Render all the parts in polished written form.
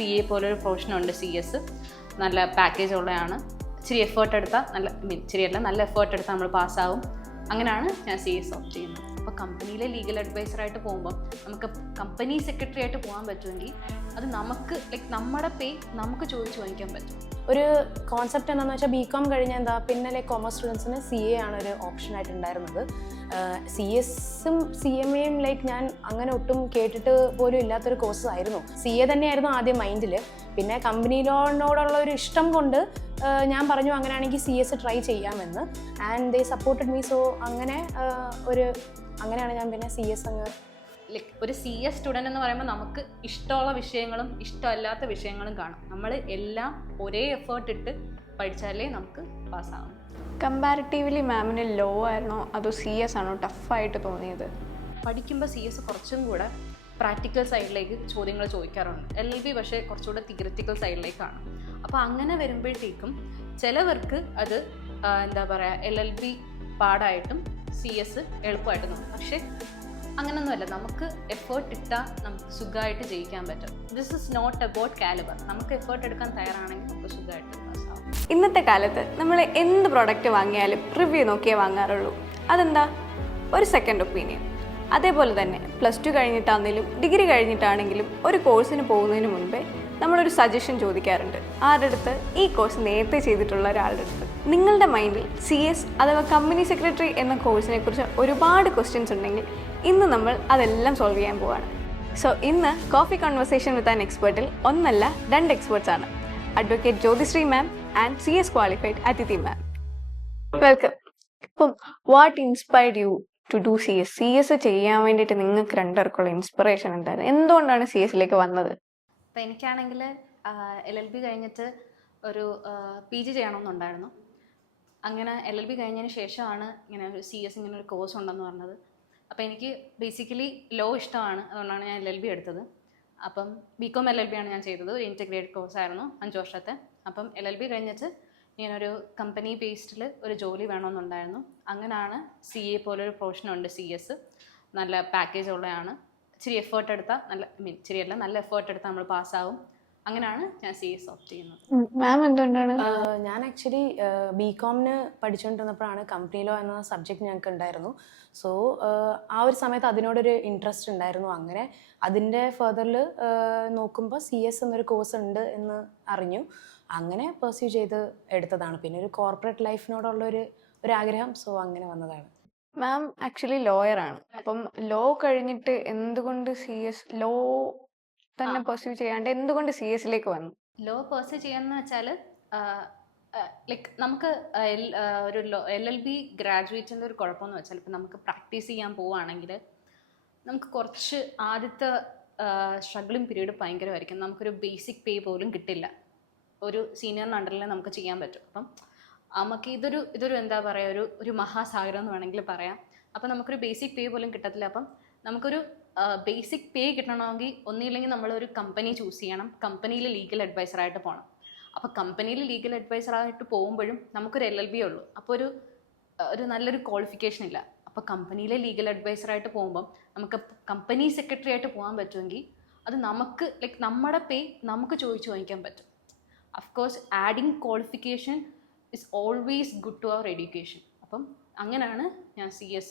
CA പോലൊരു പ്രൊഫഷനുണ്ട്. CS നല്ല package ഉള്ളതാണ്. ഇച്ചിരി എഫേർട്ട് എടുത്താൽ നല്ല എഫേർട്ട് എടുത്താൽ നമ്മൾ പാസ്സാവും. അങ്ങനെയാണ് ഞാൻ CS ഓപ്റ്റ് ചെയ്യുന്നത്. അപ്പോൾ കമ്പനിയിലെ ലീഗൽ അഡ്വൈസറായിട്ട് പോകുമ്പോൾ നമുക്ക് കമ്പനി സെക്രട്ടറി ആയിട്ട് പോകാൻ പറ്റുമെങ്കിൽ അത് നമുക്ക് നമ്മുടെ പേ നമുക്ക് ചോദിച്ചു വാങ്ങിക്കാൻ പറ്റും. ഒരു കോൺസെപ്റ്റ് എന്താണെന്ന് വെച്ചാൽ BCom കഴിഞ്ഞാൽ പിന്നെ കോമേഴ്സ് സ്റ്റുഡൻസിന് CA ആണ് ഒരു ഓപ്ഷനായിട്ട് ഉണ്ടായിരുന്നത്. CS-ഉം CMA-യും ഞാൻ അങ്ങനെ ഒട്ടും കേട്ടിട്ട് പോലും ഇല്ലാത്തൊരു കോഴ്സ് ആയിരുന്നു. CA തന്നെയായിരുന്നു ആദ്യം മൈൻഡിൽ. പിന്നെ കമ്പനി ലോണിനോടുള്ള ഒരു ഇഷ്ടം കൊണ്ട് ഞാൻ പറഞ്ഞു അങ്ങനെയാണെങ്കിൽ CS ട്രൈ ചെയ്യാമെന്ന്. And they supported me. So അങ്ങനെയാണ് ഞാൻ പിന്നെ CS അങ്ങ് ഒരു CS സ്റ്റുഡൻ്റ് എന്ന് പറയുമ്പോൾ നമുക്ക് ഇഷ്ടമുള്ള വിഷയങ്ങളും ഇഷ്ടമല്ലാത്ത വിഷയങ്ങളും കാണും. നമ്മൾ എല്ലാം ഒരേ എഫേർട്ട് ഇട്ട് പഠിച്ചാലേ നമുക്ക് പാസ്സാവും. കമ്പാരിറ്റീവ്ലി മാമിന് ലോ ആയിരുന്നോ അതോ CS ആണോ ടഫായിട്ട് തോന്നിയത്? പഠിക്കുമ്പോൾ CS കുറച്ചും കൂടെ പ്രാക്ടിക്കൽ സൈഡിലേക്ക് ചോദ്യങ്ങൾ ചോദിക്കാറുണ്ട്. LLB പക്ഷേ കുറച്ചുകൂടെ തിയറിറ്റിക്കൽ സൈഡിലേക്കാണ്. അപ്പോൾ അങ്ങനെ വരുമ്പോഴത്തേക്കും ചിലവർക്ക് അത് എന്താ പറയുക LLB പാടായിട്ടും CS എളുപ്പമായിട്ട് തോന്നും. പക്ഷേ അങ്ങനൊന്നുമല്ല. നമുക്ക് എഫേർട്ട് ഇട്ടാൽ നമുക്ക് സുഖമായിട്ട് ജയിക്കാൻ പറ്റും. This is not about calibre. നമുക്ക് എഫേർട്ട് എടുക്കാൻ തയ്യാറാണെങ്കിൽ നമുക്ക് സുഖമായിട്ട് പാസ്സാവും. ഇന്നത്തെ കാലത്ത് നമ്മൾ എന്ത് പ്രോഡക്റ്റ് വാങ്ങിയാലും റിവ്യൂ നോക്കിയേ വാങ്ങാറുള്ളൂ. അതെന്താ? ഒരു സെക്കൻഡ് ഒപ്പീനിയൻ. അതേപോലെ തന്നെ +2 കഴിഞ്ഞിട്ടാണെങ്കിലും ഡിഗ്രി കഴിഞ്ഞിട്ടാണെങ്കിലും ഒരു കോഴ്സിന് പോകുന്നതിന് മുൻപേ നമ്മളൊരു സജഷൻ ചോദിക്കാറുണ്ട്. ആരുടെ അടുത്ത്? ഈ കോഴ്സ് നേരത്തെ ചെയ്തിട്ടുള്ള ഒരാളുടെ അടുത്ത്. നിങ്ങളുടെ മൈൻഡിൽ CS അഥവാ കമ്പനി സെക്രട്ടറി എന്ന കോഴ്സിനെ കുറിച്ച് ഒരുപാട് ക്വസ്റ്റ്യൻസ് ഉണ്ടെങ്കിൽ ഇന്ന് നമ്മൾ അതെല്ലാം സോൾവ് ചെയ്യാൻ പോവാണ്. സോ ഇന്ന് കോഫി കോൺവെർസേഷൻ വിത്ത് ആൻ എക്സ്പേർട്ടിൽ ഒന്നല്ല 2 എക്സ്പേർട്സ് ആണ്. Advocate Jyothisree ma'am and CS qualified Athithi ma'am. Welcome. ഇപ്പം what inspired you to do CS ചെയ്യാൻ വേണ്ടിയിട്ട് നിങ്ങൾക്ക് രണ്ടുപേർക്കുള്ള ഇൻസ്പിറേഷൻ എന്തായിരുന്നു? എന്തുകൊണ്ടാണ് CS-ലേക്ക് വന്നത്? അപ്പോൾ എനിക്കാണെങ്കിൽ LLB കഴിഞ്ഞിട്ട് ഒരു PG ചെയ്യണമെന്നുണ്ടായിരുന്നു. അങ്ങനെ LLB കഴിഞ്ഞതിന് ശേഷമാണ് ഇങ്ങനെ ഒരു CS ഇങ്ങനെ ഒരു കോഴ്സ് ഉണ്ടെന്ന് പറഞ്ഞത്. അപ്പോൾ എനിക്ക് ബേസിക്കലി ലോ ഇഷ്ടമാണ്. അതുകൊണ്ടാണ് ഞാൻ LLB എടുത്തത്. അപ്പം BCom LLB ആണ് ഞാൻ ചെയ്തത്. ഒരു ഇൻറ്റഗ്രേറ്റഡ് കോഴ്സായിരുന്നു 5 വർഷത്തെ. അപ്പം LLB കഴിഞ്ഞിട്ട് ഇങ്ങനൊരു കമ്പനി ബേസ്ഡിൽ ഒരു ജോലി വേണമെന്നുണ്ടായിരുന്നു. അങ്ങനെയാണ് CA പോലൊരു പ്രൊഫഷനുണ്ട്. CS നല്ല പാക്കേജ് ഉള്ളതാണ്. ഇച്ചിരി എഫേർട്ട് എടുത്താൽ നല്ല എഫേർട്ട് എടുത്താൽ നമ്മൾ പാസ്സാവും. അങ്ങനെയാണ് ഞാൻ CS ഓപ്റ്റ് ചെയ്യുന്നത്. മാം എന്തുകൊണ്ടാണ്? ഞാൻ ആക്ച്വലി BCom-ന് പഠിച്ചുകൊണ്ടിരുന്നപ്പോഴാണ് കമ്പനി ലോ എന്ന സബ്ജക്റ്റ് ഞങ്ങൾക്ക് ഉണ്ടായിരുന്നു. സോ ആ ഒരു സമയത്ത് അതിനോടൊരു ഇൻട്രസ്റ്റ് ഉണ്ടായിരുന്നു. അങ്ങനെ അതിൻ്റെ ഫെർദറിൽ നോക്കുമ്പോൾ CS എന്നൊരു കോഴ്സ് ഉണ്ട് എന്ന് അറിഞ്ഞു. അങ്ങനെ പെർസ്യൂ ചെയ്ത് എടുത്തതാണ്. പിന്നെ ഒരു കോർപ്പറേറ്റ് ലൈഫിനോടുള്ളൊരു ആഗ്രഹം. സോ അങ്ങനെ വന്നതാണ്. മാം ആക്ച്വലി ലോയറാണ്. അപ്പം ലോ കഴിഞ്ഞിട്ട് എന്തുകൊണ്ട് ലോ തന്നെ പെർസ്യൂ ചെയ്യാണ്ട് എന്തുകൊണ്ട് CS-ലേക്ക് വന്നു? ലോ പെർസ്യൂ ചെയ്യാന്ന് വെച്ചാൽ നമുക്ക് ഒരു LLB ഗ്രാജുവേറ്റിൻ്റെ ഒരു കുഴപ്പമെന്ന് വെച്ചാൽ ഇപ്പം നമുക്ക് പ്രാക്ടീസ് ചെയ്യാൻ പോവുകയാണെങ്കിൽ നമുക്ക് കുറച്ച് ആദ്യത്തെ സ്ട്രഗ്ലിംഗ് പീരീഡ് ഭയങ്കരമായിരിക്കും. നമുക്കൊരു ബേസിക് പേ പോലും കിട്ടില്ല. ഒരു സീനിയറിന് അണ്ടറിൽ നമുക്ക് ചെയ്യാൻ പറ്റും. അപ്പം നമുക്ക് ഇതൊരു എന്താ പറയുക ഒരു മഹാസാഗരം എന്ന് വേണമെങ്കിൽ പറയാം. അപ്പം നമുക്കൊരു ബേസിക് പേ പോലും കിട്ടത്തില്ല. അപ്പം നമുക്കൊരു ബേസിക് പേ കിട്ടണമെങ്കിൽ ഒന്നുമില്ലെങ്കിൽ നമ്മളൊരു കമ്പനി ചൂസ് ചെയ്യണം. കമ്പനിയിൽ ലീഗൽ അഡ്വൈസറായിട്ട് പോകണം. അപ്പോൾ കമ്പനിയിൽ ലീഗൽ അഡ്വൈസറായിട്ട് പോകുമ്പോഴും നമുക്കൊരു LLB ഉള്ളൂ. അപ്പോൾ ഒരു നല്ലൊരു ക്വാളിഫിക്കേഷൻ ഇല്ല. അപ്പോൾ കമ്പനിയിലെ ലീഗൽ അഡ്വൈസറായിട്ട് പോകുമ്പം നമുക്ക് കമ്പനി സെക്രട്ടറി ആയിട്ട് പോകാൻ പറ്റുമെങ്കിൽ അത് നമുക്ക് നമ്മുടെ പേ നമുക്ക് ചോദിച്ചു വാങ്ങിക്കാൻ പറ്റും. Of course adding qualification is always good to our education. അപ്പം അങ്ങനെയാണ് ഞാൻ CS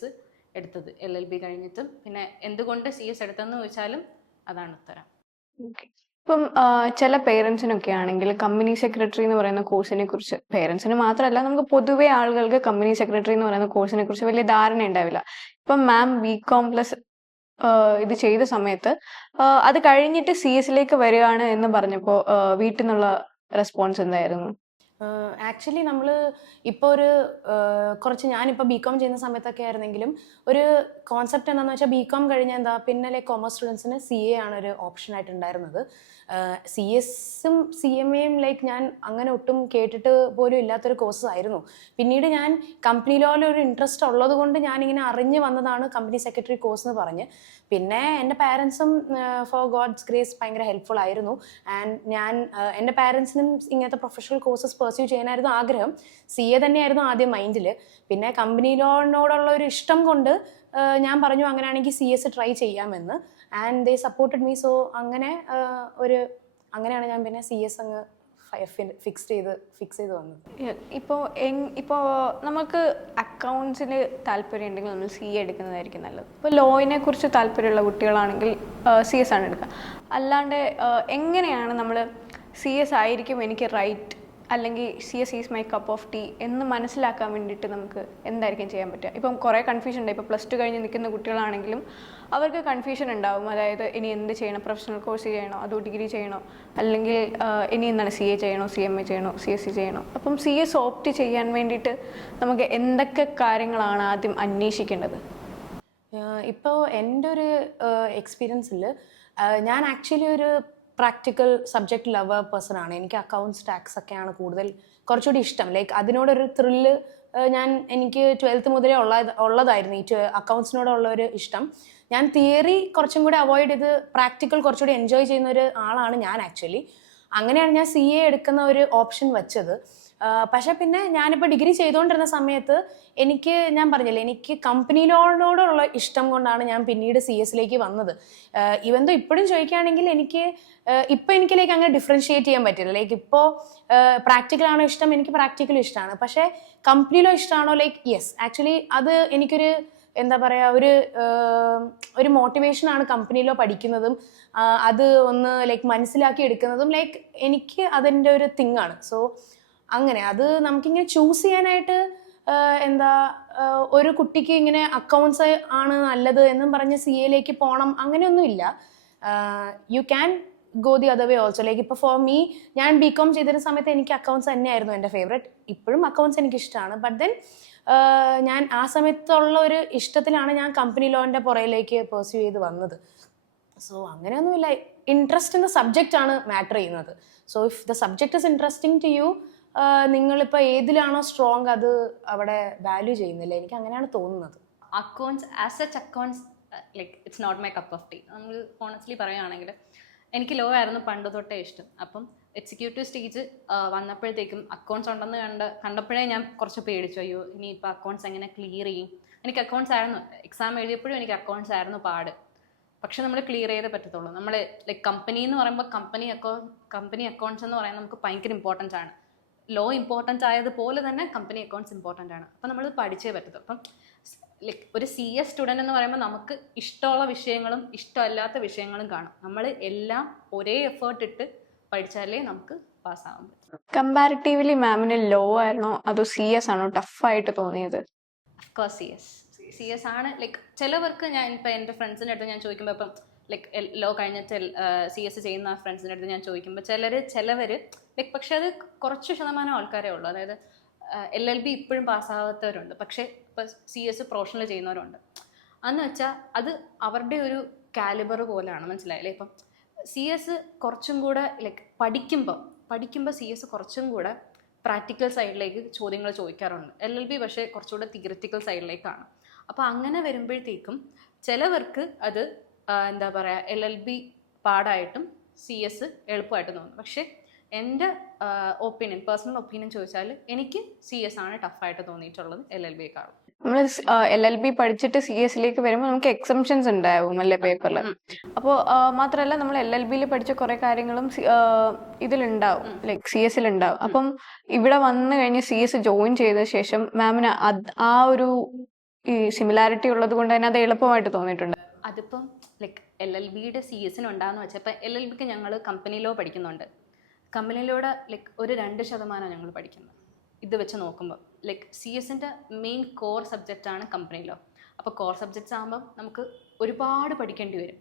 എടുത്തത് LLB കഴിഞ്ഞിട്ടും. പിന്നെ എന്തുകൊണ്ട് CS എടുത്തതെന്ന് ചോദിച്ചാലും അതാണ് ഉത്തരം. ഇപ്പം ചില പേരൻസിനൊക്കെ ആണെങ്കിൽ കമ്പനി സെക്രട്ടറി എന്ന് പറയുന്ന കോഴ്സിനെ കുറിച്ച്, പേരൻസിന് മാത്രമല്ല നമുക്ക് പൊതുവെ ആളുകൾക്ക് കമ്പനി സെക്രട്ടറി എന്ന് പറയുന്ന കോഴ്സിനെ കുറിച്ച് വലിയ ധാരണ ഉണ്ടാവില്ല. ഇപ്പം മാം BCom+ ഇത് ചെയ്ത സമയത്ത് അത് കഴിഞ്ഞിട്ട് CS-ലേക്ക് വരികയാണ് എന്ന് പറഞ്ഞപ്പോൾ വീട്ടിൽ നിന്നുള്ള റെസ്പോൺസ് എന്തായിരുന്നു? ആക്ച്വലി നമ്മൾ ഇപ്പോൾ ഞാനിപ്പോൾ BCom ചെയ്യുന്ന സമയത്തൊക്കെ ആയിരുന്നെങ്കിലും ഒരു കോൺസെപ്റ്റ് എന്താണെന്ന് വെച്ചാൽ BCom കഴിഞ്ഞാൽ പിന്നെ കോമേഴ്സ് സ്റ്റുഡൻസിന് CA ആണ് ഒരു ഓപ്ഷനായിട്ട് ഉണ്ടായിരുന്നത്. CS-ഉം CMA-യും ഞാൻ അങ്ങനെ ഒട്ടും കേട്ടിട്ട് പോലും ഇല്ലാത്തൊരു കോഴ്സ് ആയിരുന്നു. പിന്നീട് ഞാൻ കമ്പനി ലോയിൽ ഒരു ഇൻട്രസ്റ്റ് ഉള്ളത് കൊണ്ട് ഞാനിങ്ങനെ അറിഞ്ഞ് വന്നതാണ് കമ്പനി സെക്രട്ടറി കോഴ്സ് എന്ന് പറഞ്ഞ്. പിന്നെ എൻ്റെ പാരൻസും ഫോർ ഗോഡ്സ് ഗ്രേസ് ഭയങ്കര ഹെൽപ്ഫുൾ ആയിരുന്നു. ആൻഡ് എൻ്റെ പാരൻസിനും ഇങ്ങനത്തെ പ്രൊഫഷണൽ കോഴ്സസ് പെർസ്യൂ ചെയ്യാനായിരുന്നു ആഗ്രഹം. CA തന്നെയായിരുന്നു ആദ്യം മൈൻഡിൽ. പിന്നെ കമ്പനി ലോണിനോടുള്ള ഒരു ഇഷ്ടം കൊണ്ട് ഞാൻ പറഞ്ഞു അങ്ങനെയാണെങ്കിൽ CS ട്രൈ ചെയ്യാമെന്ന്. And they supported me. So അങ്ങനെ അങ്ങനെയാണ് ഞാൻ പിന്നെ CS അങ്ങ് ഫിക്സ് ചെയ്ത് വന്നത്. ഇപ്പോൾ നമുക്ക് അക്കൗണ്ട്സിന് താല്പര്യം ഉണ്ടെങ്കിൽ നമ്മൾ CA എടുക്കുന്നതായിരിക്കും നല്ലത്. ഇപ്പോൾ ലോയിനെ കുറിച്ച് താല്പര്യമുള്ള കുട്ടികളാണെങ്കിൽ CS ആണ് എടുക്കുക. അല്ലാണ്ട് എങ്ങനെയാണ് നമ്മൾ CS ആയിരിക്കും എനിക്ക് റൈറ്റ്, അല്ലെങ്കിൽ CS is my cup of tea എന്ന് മനസ്സിലാക്കാൻ വേണ്ടിയിട്ട് നമുക്ക് എന്തായിരിക്കും ചെയ്യാൻ പറ്റുക? ഇപ്പം കുറേ കൺഫ്യൂഷൻ ഉണ്ട്. ഇപ്പോൾ +2 കഴിഞ്ഞ് നിൽക്കുന്ന കുട്ടികളാണെങ്കിലും അവർക്ക് കൺഫ്യൂഷൻ ഉണ്ടാവും. അതായത് ഇനി എന്ത് ചെയ്യണം, പ്രൊഫഷണൽ കോഴ്സ് ചെയ്യണോ അതോ ഡിഗ്രി ചെയ്യണോ, അല്ലെങ്കിൽ ഇനി എന്താണ് CA ചെയ്യണോ, CMA ചെയ്യണോ, CSC ചെയ്യണോ? അപ്പം CS ഓപ്റ്റ് ചെയ്യാൻ വേണ്ടിയിട്ട് നമുക്ക് എന്തൊക്കെ കാര്യങ്ങളാണ് ആദ്യം അന്വേഷിക്കേണ്ടത്? ഇപ്പോൾ എൻ്റെ ഒരു എക്സ്പീരിയൻസിൽ ഞാൻ ആക്ച്വലി ഒരു പ്രാക്ടിക്കൽ സബ്ജക്റ്റ് ലവർ പേഴ്സൺ ആണ്. എനിക്ക് അക്കൗണ്ട്സ് ടാക്സ് ഒക്കെയാണ് കുറച്ചുകൂടി ഇഷ്ടം. ലൈക്ക് അതിനോടൊരു ത്രില്ല് എനിക്ക് 12th മുതലേ ഉള്ളതായിരുന്നു, ഈ അക്കൗണ്ട്സിനോടുള്ള ഒരു ഇഷ്ടം. ഞാൻ തിയറി കുറച്ചും കൂടി അവോയ്ഡ് ചെയ്ത് പ്രാക്ടിക്കൽ കുറച്ചുകൂടി എൻജോയ് ചെയ്യുന്ന ഒരു ആളാണ് ഞാൻ ആക്ച്വലി. അങ്ങനെയാണ് ഞാൻ CA എടുക്കുന്ന ഒരു ഓപ്ഷൻ വെച്ചത്. പക്ഷെ പിന്നെ ഞാനിപ്പോൾ ഡിഗ്രി ചെയ്തുകൊണ്ടിരുന്ന സമയത്ത് ഞാൻ പറഞ്ഞില്ലേ, എനിക്ക് കമ്പനിയോടുള്ള ഇഷ്ടം കൊണ്ടാണ് ഞാൻ പിന്നീട് CS വന്നത്. ഇവന്തോ ഇപ്പോഴും ചോദിക്കുകയാണെങ്കിൽ എനിക്ക് ലൈക്ക് അങ്ങനെ ഡിഫറൻഷിയേറ്റ് ചെയ്യാൻ പറ്റില്ല. ലൈക്ക് ഇപ്പോൾ പ്രാക്ടിക്കലാണോ ഇഷ്ടം, എനിക്ക് പ്രാക്ടിക്കലും ഇഷ്ടമാണ്. പക്ഷേ കമ്പനിയിലോ ഇഷ്ടമാണോ, ലൈക്ക് യെസ്, ആക്ച്വലി അത് എനിക്കൊരു എന്താ പറയുക, ഒരു മോട്ടിവേഷനാണ് കമ്പനിയിലോ പഠിക്കുന്നതും അത് ഒന്ന് ലൈക്ക് മനസ്സിലാക്കി എടുക്കുന്നതും. ലൈക്ക് എനിക്ക് അതിൻ്റെ ഒരു തിങ്ങാണ്. സോ അങ്ങനെ അത് നമുക്കിങ്ങനെ ചൂസ് ചെയ്യാനായിട്ട് ഒരു കുട്ടിക്ക് ഇങ്ങനെ അക്കൗണ്ട്സ് ആണ് നല്ലത് എന്നും പറഞ്ഞ് CA പോകണം അങ്ങനെയൊന്നുമില്ല. You can go the other way also. Like ഇപ്പോൾ ഫോർ മീ, ഞാൻ BCom ചെയ്തിരുന്ന സമയത്ത് എനിക്ക് അക്കൗണ്ട്സ് തന്നെയായിരുന്നു എൻ്റെ ഫേവറേറ്റ്. ഇപ്പോഴും അക്കൗണ്ട്സ് എനിക്ക് ഇഷ്ടമാണ്. ബട്ട് ദെൻ ഞാൻ ആ സമയത്തുള്ള ഒരു ഇഷ്ടത്തിലാണ് ഞാൻ കമ്പനി ലോൻ്റെ പുറയിലേക്ക് പെർസ്യൂ ചെയ്ത് വന്നത്. സോ അങ്ങനെയൊന്നുമില്ല, ഇൻട്രസ്റ്റ് ഇൻ ദ സബ്ജക്റ്റ് ആണ് മാറ്റർ ചെയ്യുന്നത്. So if the subject is interesting to you, നിങ്ങളിപ്പോൾ ഏതിലാണോ സ്ട്രോങ് അത് അവിടെ വാല്യൂ ചെയ്യുന്നില്ല. എനിക്ക് അങ്ങനെയാണ് തോന്നുന്നത്. Accounts as such accounts like it's not my cup of tea. നമ്മൾ ഓണസ്റ്റ്ലി പറയുകയാണെങ്കിൽ എനിക്ക് ലോ ആയിരുന്നു പണ്ട് തൊട്ടേ ഇഷ്ടം. അപ്പം എക്സിക്യൂട്ടീവ് സ്റ്റേജ് വന്നപ്പോഴത്തേക്കും അക്കൗണ്ട്സ് ഉണ്ടെന്ന് കണ്ടപ്പോഴേ ഞാൻ കുറച്ച് പേടിച്ചു. അയ്യോ ഇനിയിപ്പോൾ അക്കൗണ്ട്സ് എങ്ങനെ ക്ലിയർ ചെയ്യും. എനിക്ക് അക്കൗണ്ട്സ് ആയിരുന്നു, എക്സാം എഴുതിയപ്പോഴും എനിക്ക് അക്കൗണ്ട്സ് ആയിരുന്നു പാട്. പക്ഷെ നമ്മൾ ക്ലിയർ ചെയ്തേ പറ്റത്തുള്ളൂ. നമ്മൾ ലൈക്ക് കമ്പനി എന്ന് പറയുമ്പോൾ കമ്പനി അക്കൗണ്ട്സ് എന്ന് പറയുന്നത് നമുക്ക് ഭയങ്കര ഇമ്പോർട്ടൻ്റ് ആണ്. ലോ ഇമ്പോർട്ടൻ്റ് ആയതുപോലെ തന്നെ കമ്പനി അക്കൗണ്ട്സ് ഇമ്പോർട്ടൻ്റ് ആണ്. അപ്പം നമ്മൾ പഠിച്ചേ പറ്റത്തുള്ളൂ. അപ്പം ലൈക്ക് ഒരു CS സ്റ്റുഡൻ്റ് എന്ന് പറയുമ്പോൾ നമുക്ക് ഇഷ്ടമുള്ള വിഷയങ്ങളും ഇഷ്ടമല്ലാത്ത വിഷയങ്ങളും കാണും. നമ്മൾ എല്ലാം ഒരേ എഫേർട്ട് ഇട്ട് പഠിച്ചാലേ നമുക്ക് പാസ്സാകാൻ പറ്റും. കമ്പാരിറ്റീവ്ലി മാമിന് ലോ ആയിരുന്നോ അതോ CS ആണോ ടഫായിട്ട് തോന്നിയത്? അഫ്കോഴ്സ് CS ആണ്. ലൈക്ക് ചിലവർക്ക്, ഞാൻ ഇപ്പം എൻ്റെ ഫ്രണ്ട്സിൻ്റെ അടുത്ത് ഞാൻ ചോദിക്കുമ്പോൾ ഇപ്പം ലൈക്ക് ലോ കഴിഞ്ഞിട്ട് CS ചെയ്യുന്ന ഫ്രണ്ട്സിൻ്റെ അടുത്ത് ഞാൻ ചോദിക്കുമ്പോൾ ചിലവർ ലൈക്ക്, പക്ഷെ അത് കുറച്ച് ശതമാനം ആൾക്കാരേ ഉള്ളൂ. അതായത് LLB ഇപ്പോഴും പാസ്സാകാത്തവരുണ്ട്, പക്ഷേ ഇപ്പോൾ CS പ്രൊഫഷണൽ ചെയ്യുന്നവരുണ്ട്. അതെന്ന് വെച്ചാൽ അത് അവരുടെ ഒരു കാലിബർ പോലെയാണ്, മനസ്സിലായില്ലേ? ഇപ്പം CS കുറച്ചും കൂടെ ലൈക്ക് പഠിക്കുമ്പോൾ CS കുറച്ചും കൂടെ പ്രാക്ടിക്കൽ സൈഡിലേക്ക് ചോദ്യങ്ങൾ ചോദിക്കാറുണ്ട്. LLB പക്ഷേ കുറച്ചുകൂടെ തിയറിറ്റിക്കൽ സൈഡിലേക്കാണ്. അപ്പോൾ അങ്ങനെ വരുമ്പോഴത്തേക്കും ചിലവർക്ക് അത് എന്താ പറയുക, LLB പാടായിട്ടും CS എളുപ്പമായിട്ട് തോന്നും. പക്ഷേ എൻ്റെ പേഴ്സണൽ ഒപ്പീനിയൻ ചോദിച്ചാൽ എനിക്ക് CS ആണ് ടഫായിട്ട് തോന്നിയിട്ടുള്ളത് LLBയേക്കാളും. നമ്മൾ LLB പഠിച്ചിട്ട് CS വരുമ്പോൾ നമുക്ക് എക്സംഷൻസ് ഉണ്ടാവും അല്ലേ പേപ്പറിൽ. അപ്പോൾ മാത്രമല്ല നമ്മൾ LLBയിൽ പഠിച്ച കുറേ കാര്യങ്ങളും ഇതിലുണ്ടാവും, ലൈക്ക് CS ഉണ്ടാവും. അപ്പം ഇവിടെ വന്നു കഴിഞ്ഞ് CS ജോയിൻ ചെയ്ത ശേഷം മാമിന് ആ ഒരു ഈ സിമിലാരിറ്റി ഉള്ളത് കൊണ്ട് തന്നെ അത് എളുപ്പമായിട്ട് തോന്നിയിട്ടുണ്ട്. അതിപ്പം ലൈക്ക് LLBയുടെ CS ഉണ്ടാകുന്ന വെച്ചാൽ ഇപ്പം LLBക്ക് ഞങ്ങൾ കമ്പനിയിലോ പഠിക്കുന്നുണ്ട്. കമ്പനിയിലൂടെ ലൈക്ക് ഒരു 2% ഞങ്ങൾ പഠിക്കുന്നത്. ഇത് വെച്ച് നോക്കുമ്പോൾ ലൈക്ക് CS-ൻ്റെ മെയിൻ കോർ സബ്ജക്റ്റാണ് കമ്പനിയിലോ. അപ്പോൾ കോർ സബ്ജക്ട്സ് ആകുമ്പം നമുക്ക് ഒരുപാട് പഠിക്കേണ്ടി വരും.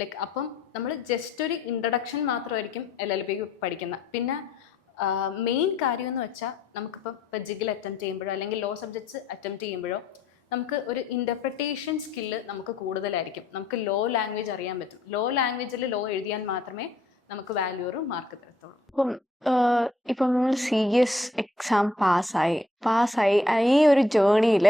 ലൈക്ക് അപ്പം നമ്മൾ ജസ്റ്റ് ഒരു ഇൻട്രഡക്ഷൻ മാത്രമായിരിക്കും LLBക്ക് പഠിക്കുന്നത്. പിന്നെ മെയിൻ കാര്യമെന്ന് വെച്ചാൽ നമുക്കിപ്പോൾ ജിഗിൽ അറ്റംപ്റ്റ് ചെയ്യുമ്പോഴോ അല്ലെങ്കിൽ ലോ സബ്ജക്ട്സ് അറ്റംപ്റ്റ് ചെയ്യുമ്പോഴോ നമുക്ക് ഒരു ഇൻ്റർപ്രിട്ടേഷൻ സ്കില്ല് നമുക്ക് കൂടുതലായിരിക്കും. നമുക്ക് ലോ ലാംഗ്വേജ് അറിയാൻ പറ്റും. ലോ ലാംഗ്വേജിൽ ലോ എഴുതിയാൽ മാത്രമേ നമുക്ക് വാല്യൂറും മാർക്ക് തരത്തുള്ളൂ. ഇപ്പം നമ്മൾ CS എക്സാം പാസ്സായി ഈ ഒരു ജേർണിയിൽ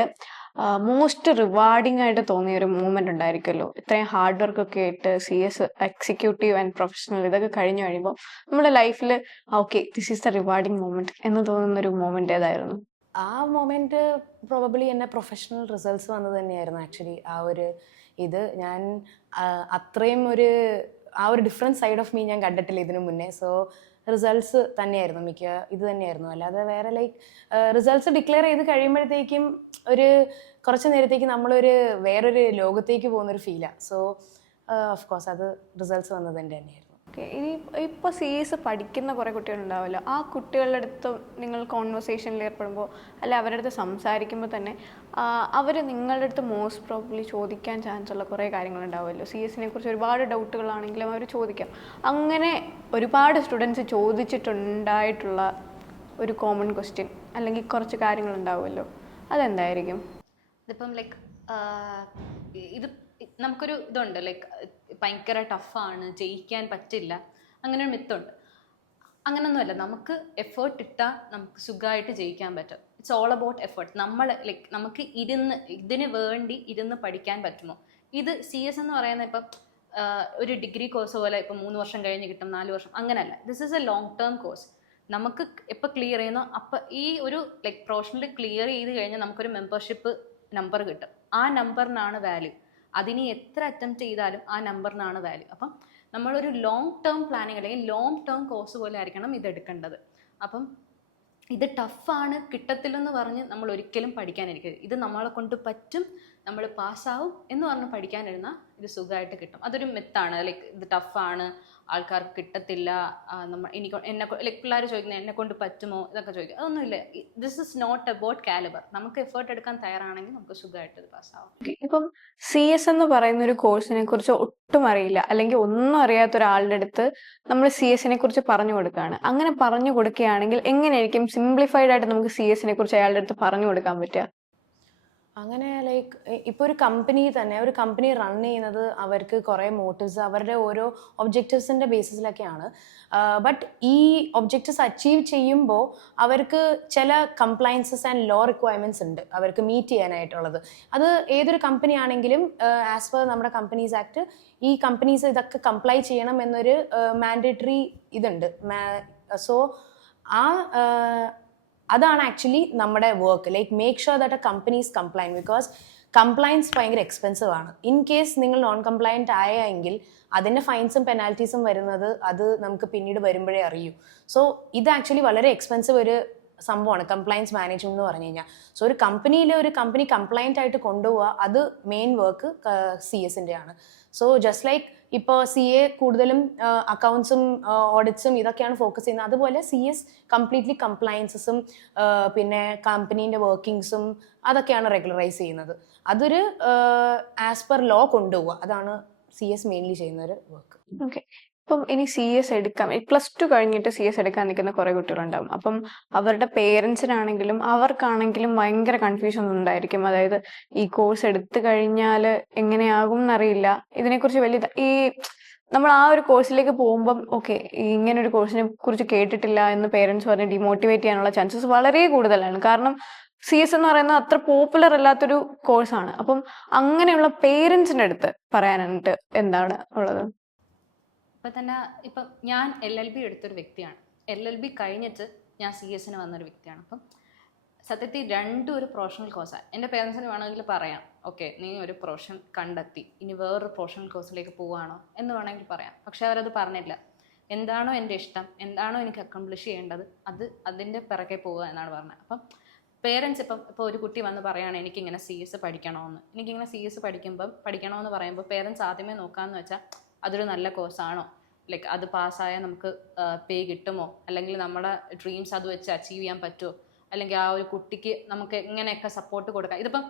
മോസ്റ്റ് റിവാർഡിംഗ് ആയിട്ട് തോന്നിയ ഒരു മൂമെന്റ് ഉണ്ടായിരിക്കുമല്ലോ. ഇത്രയും ഹാർഡ് വർക്ക് ഒക്കെ ആയിട്ട് CS എക്സിക്യൂട്ടീവ് ആൻഡ് പ്രൊഫഷണൽ ഇതൊക്കെ കഴിഞ്ഞു കഴിയുമ്പോൾ നമ്മുടെ ലൈഫിൽ okay this is the rewarding moment എന്ന് തോന്നുന്ന ഒരു മൂമെന്റ് ഏതായിരുന്നു? ആ മൊമെന്റ് പ്രോബബ്ലി എൻ്റെ പ്രൊഫഷണൽ റിസൾട്ട്സ് വന്നത് തന്നെയായിരുന്നു ആക്ച്വലി. ആ ഒരു ഞാൻ അത്രയും ഒരു ആ ഒരു ഡിഫറെൻറ്റ് സൈഡ് ഓഫ് മീ ഞാൻ കണ്ടിട്ടില്ല ഇതിനു മുന്നേ. സോ റിസൾട്ട്സ് തന്നെയായിരുന്നു ഇത് തന്നെയായിരുന്നു. അല്ലാതെ വേറെ ലൈക്ക് റിസൾട്ട്സ് ഡിക്ലെയർ ചെയ്ത് കഴിയുമ്പോഴത്തേക്കും ഒരു കുറച്ച് നേരത്തേക്ക് നമ്മളൊരു വേറൊരു ലോകത്തേക്ക് പോകുന്നൊരു ഫീലാണ്. സോ ഓഫ് കോഴ്സ് അത് റിസൾട്ട്സ് വന്നതിൻ്റെ തന്നെയായിരുന്നു. ഓക്കെ, ഇനി ഇപ്പോൾ CS പഠിക്കുന്ന കുറേ കുട്ടികളുണ്ടാവുമല്ലോ, ആ കുട്ടികളുടെ അടുത്ത് നിങ്ങൾ കോൺവെർസേഷനിൽ ഏർപ്പെടുമ്പോൾ അല്ലെ അവരുടെ അടുത്ത് സംസാരിക്കുമ്പോൾ തന്നെ അവർ നിങ്ങളുടെ അടുത്ത് മോസ്റ്റ് പ്രോബ്ലി ചോദിക്കാൻ ചാൻസ് ഉള്ള കുറേ കാര്യങ്ങളുണ്ടാവുമല്ലോ. CS-നെ കുറിച്ച് ഒരുപാട് ഡൗട്ടുകളാണെങ്കിലും അവർ ചോദിക്കാം. അങ്ങനെ ഒരുപാട് സ്റ്റുഡൻസ് ചോദിച്ചിട്ടുണ്ടായിട്ടുള്ള ഒരു കോമൺ ക്വസ്റ്റ്യൻ അല്ലെങ്കിൽ കുറച്ച് കാര്യങ്ങളുണ്ടാവുമല്ലോ, അതെന്തായിരിക്കും? ഇതിപ്പം ലൈക്ക് ഇത് നമുക്കൊരു ഇതുണ്ട്, ലൈക്ക് ഭയങ്കര ടഫാണ്, ജയിക്കാൻ പറ്റില്ല, അങ്ങനെ ഒരു മിത്തുണ്ട്. അങ്ങനൊന്നുമല്ല, നമുക്ക് എഫേർട്ട് ഇട്ടാൽ നമുക്ക് സുഖമായിട്ട് ജയിക്കാൻ പറ്റും. It's all about effort. നമ്മൾ ലൈക്ക് നമുക്ക് ഇതിന് വേണ്ടി ഇരുന്ന് പഠിക്കാൻ പറ്റുമോ? ഇത് CS എന്ന് പറയുന്നത് ഇപ്പം ഒരു ഡിഗ്രി കോഴ്സ് പോലെ ഇപ്പം 3 വർഷം കഴിഞ്ഞ് കിട്ടും, 4 വർഷം, അങ്ങനെയല്ല. This is A long term course. നമുക്ക് എപ്പോൾ ക്ലിയർ ചെയ്യുന്നോ അപ്പം ഈ ഒരു ലൈക്ക് പ്രൊഫഷണൽ ക്ലിയർ ചെയ്ത് കഴിഞ്ഞാൽ നമുക്കൊരു മെമ്പർഷിപ്പ് നമ്പർ കിട്ടും. ആ നമ്പറിനാണ് വാല്യൂ. അതിന് എത്ര അറ്റംപ്റ്റ് ചെയ്താലും ആ നമ്പറിനാണ് വാല്യൂ. അപ്പം നമ്മളൊരു ലോങ് ടേം പ്ലാനിങ് അല്ലെങ്കിൽ ലോങ് ടേം കോഴ്സ് പോലെ ആയിരിക്കണം ഇത് എടുക്കേണ്ടത്. അപ്പം ഇത് ടഫാണ്, കിട്ടത്തില്ലെന്ന് പറഞ്ഞ് നമ്മൾ ഒരിക്കലും പഠിക്കാനിരിക്കരുത്. ഇത് നമ്മളെ കൊണ്ട് പറ്റും, നമ്മൾ പാസ്സാവും എന്ന് പറഞ്ഞ് പഠിക്കാനിരുന്നാൽ ഇത് സുഖമായിട്ട് കിട്ടും. അതൊരു മിത്താണ്. ലൈക്ക് ഇത് ടഫാണ്, ആൾക്കാർക്ക് കിട്ടത്തില്ല, ലൈക്ക് പിള്ളേർ ചോദിക്കുന്നത് എന്നെ കൊണ്ട് പറ്റുമോ ഇതൊക്കെ ചോദിക്കും. അതൊന്നുമില്ല. This is not about calibre. നമുക്ക് എഫേർട്ട് എടുക്കാൻ തയ്യാറാണെങ്കിൽ നമുക്ക് സുഖമായിട്ട് ഇത് പാസ്സാവും. ഇപ്പം CS എന്ന് പറയുന്ന ഒരു കോഴ്സിനെ കുറിച്ച് ഒട്ടും അറിയില്ല അല്ലെങ്കിൽ ഒന്നും അറിയാത്ത ഒരാളുടെ അടുത്ത് നമ്മൾ CS-നെ കുറിച്ച് പറഞ്ഞു കൊടുക്കുകയാണ്. അങ്ങനെ പറഞ്ഞു കൊടുക്കുകയാണെങ്കിൽ എങ്ങനെയായിരിക്കും സിംപ്ലിഫൈഡ് ആയിട്ട് നമുക്ക് CS-നെ കുറിച്ച് അയാളുടെ അടുത്ത് പറഞ്ഞു കൊടുക്കാൻ പറ്റുക? അങ്ങനെ ലൈക്ക് ഇപ്പോൾ ഒരു കമ്പനി റൺ ചെയ്യുന്നത് അവർക്ക് കുറേ മോട്ടീവ്സ്, അവരുടെ ഓരോ ഒബ്ജക്റ്റീവ്സിൻ്റെ ബേസിസിലൊക്കെയാണ്. ബട്ട് ഈ ഒബ്ജക്റ്റീവ്സ് അച്ചീവ് ചെയ്യുമ്പോൾ അവർക്ക് ചില കംപ്ലയൻസസ് ആൻഡ് ലോ റിക്വയർമെൻറ്റ്സ് ഉണ്ട് അവർക്ക് മീറ്റ് ചെയ്യാനായിട്ടുള്ളത്. അത് ഏതൊരു കമ്പനി ആണെങ്കിലും ആസ് പെർ നമ്മുടെ കമ്പനീസ് ആക്ട് ഈ കമ്പനീസ് ഇതൊക്കെ കംപ്ലൈ ചെയ്യണം എന്നൊരു മാൻഡേറ്ററി ഇതുണ്ട്. സോ അതാണ് ആക്ച്വലി നമ്മുടെ work. Like make sure that A company is complaint, because compliance ഭയങ്കര എക്സ്പെൻസീവ് ആണ്. ഇൻ കേസ് നിങ്ങൾ നോൺ കംപ്ലയൻറ്റ് ആയെങ്കിൽ അതിൻ്റെ ഫൈൻസും പെനാൽറ്റീസും വരുന്നത് അത് നമുക്ക് പിന്നീട് വരുമ്പോഴേ അറിയൂ. സോ ഇത് ആക്ച്വലി വളരെ എക്സ്പെൻസീവ് ഒരു സംഭവമാണ് കംപ്ലയൻസ് മാനേജ്മെന്റ് എന്ന് പറഞ്ഞു കഴിഞ്ഞാൽ. സോ ഒരു കമ്പനി കംപ്ലൈൻറ്റ് ആയിട്ട് കൊണ്ടുപോവുക, അത് മെയിൻ വർക്ക് CS-ൻ്റെ ആണ്. സോ ജസ്റ്റ് ലൈക്ക് ഇപ്പോൾ CA കൂടുതലും അക്കൗണ്ട്സും ഓഡിറ്റ്സും ഇതൊക്കെയാണ് ഫോക്കസ് ചെയ്യുന്നത്, അതുപോലെ CS കംപ്ലീറ്റ്ലി കംപ്ലയൻസസും പിന്നെ കമ്പനീൻ്റെ വർക്കിങ്സും അതൊക്കെയാണ് റെഗുലറൈസ് ചെയ്യുന്നത്. അതൊരു ആസ് പെർ ലോ കൊണ്ടുപോവുക, അതാണ് CS മെയിൻലി ചെയ്യുന്ന ഒരു വർക്ക്. ഓക്കെ, ഇപ്പം ഇനി CS എടുക്കാം, +2 കഴിഞ്ഞിട്ട് CS എടുക്കാൻ നിൽക്കുന്ന കുറേ കുട്ടികളുണ്ടാവും. അപ്പം അവരുടെ പേരൻസിനാണെങ്കിലും അവർക്കാണെങ്കിലും ഭയങ്കര കൺഫ്യൂഷൻ ഉണ്ടായിരിക്കും. അതായത് ഈ കോഴ്സ് എടുത്തു കഴിഞ്ഞാൽ എങ്ങനെയാകും എന്നറിയില്ല, ഇതിനെക്കുറിച്ച് വലിയ നമ്മൾ ആ ഒരു കോഴ്സിലേക്ക് പോകുമ്പം ഓക്കെ ഇങ്ങനെ ഒരു കോഴ്സിനെ കുറിച്ച് കേട്ടിട്ടില്ല എന്ന് പേരൻസ് പറഞ്ഞ് ഡിമോട്ടിവേറ്റ് ചെയ്യാനുള്ള ചാൻസസ് വളരെ കൂടുതലാണ്. കാരണം CS എന്ന് പറയുന്നത് അത്ര പോപ്പുലർ അല്ലാത്തൊരു കോഴ്സാണ്. അപ്പം അങ്ങനെയുള്ള പേരൻസിൻ്റെ അടുത്ത് പറയാനായിട്ട് എന്താണ് ഉള്ളത്? ഇപ്പം തന്നെ ഇപ്പം ഞാൻ LLB എടുത്തൊരു വ്യക്തിയാണ്. LLB കഴിഞ്ഞിട്ട് ഞാൻ CS-ന് വന്നൊരു വ്യക്തിയാണ്. അപ്പം സത്യത്തിൽ രണ്ടും ഒരു പ്രൊഫഷണൽ കോഴ്സാണ്. എൻ്റെ പേരൻസിന് വേണമെങ്കിൽ പറയാം, ഓക്കെ നീ ഒരു പ്രൊഫഷൻ കണ്ടെത്തി, ഇനി വേറൊരു പ്രൊഫഷണൽ കോഴ്സിലേക്ക് പോവുകയാണോ എന്ന് വേണമെങ്കിൽ പറയാം. പക്ഷെ അവരത് പറഞ്ഞില്ല. എന്താണോ എൻ്റെ ഇഷ്ടം, എന്താണോ എനിക്ക് അക്കംപ്ലിഷ് ചെയ്യേണ്ടത്, അതിൻ്റെ പിറകെ പോവുക എന്നാണ് പറഞ്ഞത്. അപ്പം പേരൻസ് ഇപ്പോൾ ഒരു കുട്ടി വന്ന് പറയുകയാണ് എനിക്കിങ്ങനെ CS പഠിക്കണമെന്ന്. എനിക്കിങ്ങനെ CS പഠിക്കണമെന്ന് പറയുമ്പോൾ പേരൻസ് ആദ്യമേ നോക്കാമെന്ന് വെച്ചാൽ അതൊരു നല്ല കോഴ്സാണോ, ലൈക്ക് അത് പാസ്സായാൽ നമുക്ക് പേ കിട്ടുമോ, അല്ലെങ്കിൽ നമ്മുടെ ഡ്രീംസ് അത് വെച്ച് അച്ചീവ് ചെയ്യാൻ പറ്റുമോ, അല്ലെങ്കിൽ ആ ഒരു കുട്ടിക്ക് നമുക്ക് എങ്ങനെയൊക്കെ സപ്പോർട്ട് കൊടുക്കാം. ഇതിപ്പം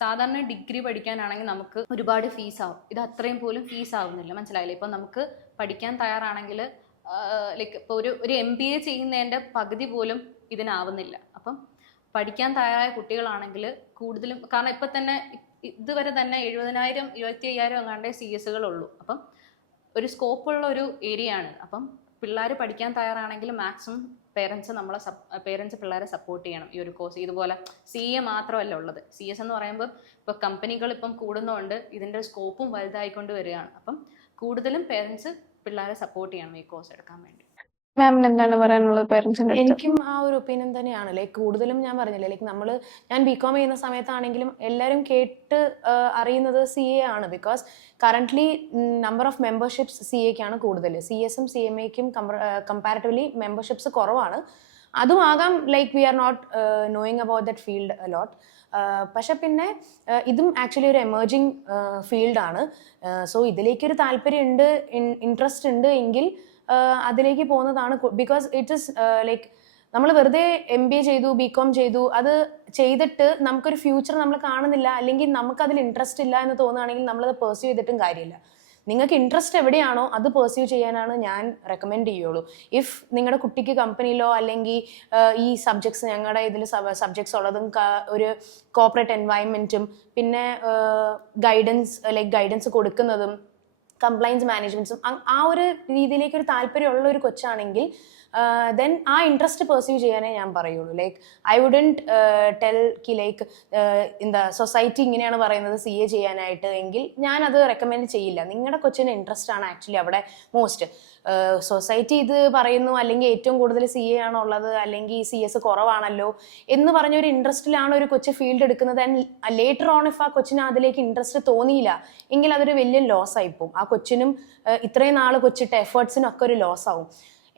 സാധാരണ ഡിഗ്രി പഠിക്കാനാണെങ്കിൽ നമുക്ക് ഒരുപാട് ഫീസ് ആവും. ഇത് അത്രയും പോലും ഫീസ് ആവുന്നില്ല, മനസ്സിലായില്ലേ? ഇപ്പം നമുക്ക് പഠിക്കാൻ തയ്യാറാണെങ്കിൽ ലൈക്ക് ഇപ്പോൾ ഒരു MBA ചെയ്യുന്നതിൻ്റെ പകുതി പോലും ഇതിനാവുന്നില്ല. അപ്പം പഠിക്കാൻ തയ്യാറായ കുട്ടികളാണെങ്കിൽ കൂടുതലും, കാരണം ഇപ്പം തന്നെ ഇതുവരെ തന്നെ 70,000 25,000 എങ്ങാണ്ടേ CS-കളുള്ളൂ. അപ്പം ഒരു സ്കോപ്പുള്ള ഒരു ഏരിയ ആണ്. അപ്പം പിള്ളേർ പഠിക്കാൻ തയ്യാറാണെങ്കിൽ മാക്സിമം പേരൻസ് പിള്ളേരെ സപ്പോർട്ട് ചെയ്യണം ഈ ഒരു കോഴ്സ്. ഇതുപോലെ CA മാത്രമല്ല ഉള്ളത്, CS എന്ന് പറയുമ്പോൾ ഇപ്പോൾ കമ്പനികൾ ഇപ്പം കൂടുന്നതുകൊണ്ട് ഇതിൻ്റെ സ്കോപ്പും വലുതായിക്കൊണ്ട് വരികയാണ്. അപ്പം കൂടുതലും പേരൻസ് പിള്ളേരെ സപ്പോർട്ട് ചെയ്യണം ഈ കോഴ്സ് എടുക്കാൻ വേണ്ടി. മാമിന് എന്താണ് പറയാനുള്ളത് പേരൻസിന്റെ അടുത്ത്? എനിക്കും ആ ഒരു ഒപ്പീനിയൻ തന്നെയാണ്. ലൈക്ക് കൂടുതലും ഞാൻ പറഞ്ഞില്ലേ, ലൈക്ക് ഞാൻ ബികോം ചെയ്യുന്ന സമയത്താണെങ്കിലും എല്ലാവരും കേട്ട് അറിയുന്നത് CA ആണ്. Because currently number of memberships CAക്കാണ് കൂടുതൽ. CS-ഉം CMAക്കും കമ്പാരിറ്റീവ്ലി മെമ്പർഷിപ്സ് കുറവാണ്. അതും ആകാം, like we are not knowing about that field a lot. പക്ഷെ പിന്നെ ഇതും ആക്ച്വലി ഒരു എമേർജിങ് ഫീൽഡാണ്. സോ ഇതിലേക്കൊരു താല്പര്യമുണ്ട്, ഇൻട്രസ്റ്റ് ഉണ്ട് എങ്കിൽ അതിലേക്ക് പോകുന്നതാണ്. ബിക്കോസ് ഇറ്റ് ഇസ് ലൈക്ക് നമ്മൾ വെറുതെ MBA ചെയ്തു, BCom ചെയ്തു, അത് ചെയ്തിട്ട് നമുക്കൊരു ഫ്യൂച്ചർ നമ്മൾ കാണുന്നില്ല, അല്ലെങ്കിൽ നമുക്കതിൽ ഇൻട്രസ്റ്റ് ഇല്ല എന്ന് തോന്നുകയാണെങ്കിൽ നമ്മളത് പെർസ്യൂ ചെയ്തിട്ടും കാര്യമില്ല. നിങ്ങൾക്ക് ഇൻട്രസ്റ്റ് എവിടെയാണോ അത് പെർസ്യൂ ചെയ്യാനാണ് ഞാൻ റെക്കമെൻഡ് ചെയ്യുള്ളൂ. ഇഫ് നിങ്ങളുടെ കുട്ടിക്ക് കമ്പനിയിലോ അല്ലെങ്കിൽ ഈ സബ്ജക്ട്സ്, ഞങ്ങളുടെ ഇതിൽ സബ്ജക്ട്സ് ഉള്ളതും ഒരു കോർപ്പറേറ്റ് എൻവയൺമെൻറ്റും പിന്നെ ഗൈഡൻസ് കൊടുക്കുന്നതും കംപ്ലൈൻസ് മാനേജ്മെന്റ്സും ആ ഒരു രീതിയിലേക്ക് ഒരു താല്പര്യമുള്ള ഒരു കൊച്ചാണെങ്കിൽ ദെൻ ആ ഇൻട്രസ്റ്റ് പെർസ്യൂ ചെയ്യാനേ ഞാൻ പറയുള്ളൂ. Like I wouldn't tell Ki like എന്താ സൊസൈറ്റി ഇങ്ങനെയാണ് പറയുന്നത് CA ചെയ്യാനായിട്ട് എങ്കിൽ ഞാനത് റെക്കമെൻഡ് ചെയ്യില്ല. നിങ്ങളുടെ കൊച്ചിന് ഇൻട്രസ്റ്റ് ആണ് ആക്ച്വലി അവിടെ മോസ്റ്റ്. സൊസൈറ്റി ഇത് പറയുന്നു, അല്ലെങ്കിൽ ഏറ്റവും കൂടുതൽ CA ആണുള്ളത്, അല്ലെങ്കിൽ CS കുറവാണല്ലോ എന്ന് പറഞ്ഞൊരു ഇൻട്രസ്റ്റിലാണ് ഒരു കൊച്ച് ഫീൽഡ് എടുക്കുന്നത്. ആൻഡ് ലേറ്റർ ഓൺ ഇഫ് ആ കൊച്ചിന് അതിലേക്ക് ഇൻട്രസ്റ്റ് തോന്നിയില്ല എങ്കിൽ അതൊരു വലിയ ലോസ് ആയിപ്പോവും. ആ കൊച്ചിനും ഇത്രയും നാൾ കൊച്ചിട്ട എഫേർട്സിനൊക്കെ ഒരു ലോസ് ആവും.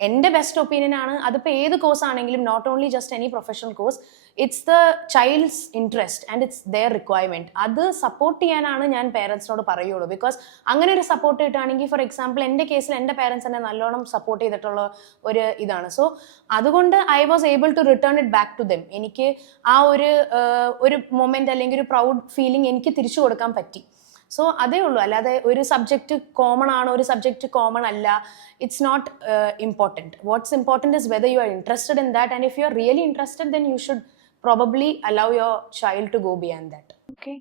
എൻ്റെ ബെസ്റ്റ് ഒപ്പീനിയൻ ആണ്. അതിപ്പോൾ ഏത് കോഴ്സ് ആണെങ്കിലും, not only just any professional course, it's the child's interest and it's their requirement. അത് സപ്പോർട്ട് ചെയ്യാനാണ് ഞാൻ പേരൻസിനോട് പറയുള്ളൂ. ബിക്കോസ് അങ്ങനെ ഒരു സപ്പോർട്ട് കിട്ടുകയാണെങ്കിൽ, ഫോർ എക്സാമ്പിൾ എൻ്റെ കേസിൽ എൻ്റെ പേരൻസ് എന്നെ നല്ലോണം സപ്പോർട്ട് ചെയ്തിട്ടുള്ള ഒരു ഇതാണ്. സോ അതുകൊണ്ട് I was able to return it back to them. എനിക്ക് ആ ഒരു മൊമെന്റ് അല്ലെങ്കിൽ ഒരു പ്രൗഡ് ഫീലിംഗ് എനിക്ക് തിരിച്ചു കൊടുക്കാൻ പറ്റി. സോ അതേ ഉള്ളൂ. അല്ലാതെ ഒരു സബ്ജക്റ്റ് കോമൺ ആണ്, ഒരു സബ്ജക്റ്റ് കോമൺ അല്ല, it's not important. What's important is whether you are interested in that, and if you are really interested then you should probably allow your child to go beyond that. Okay,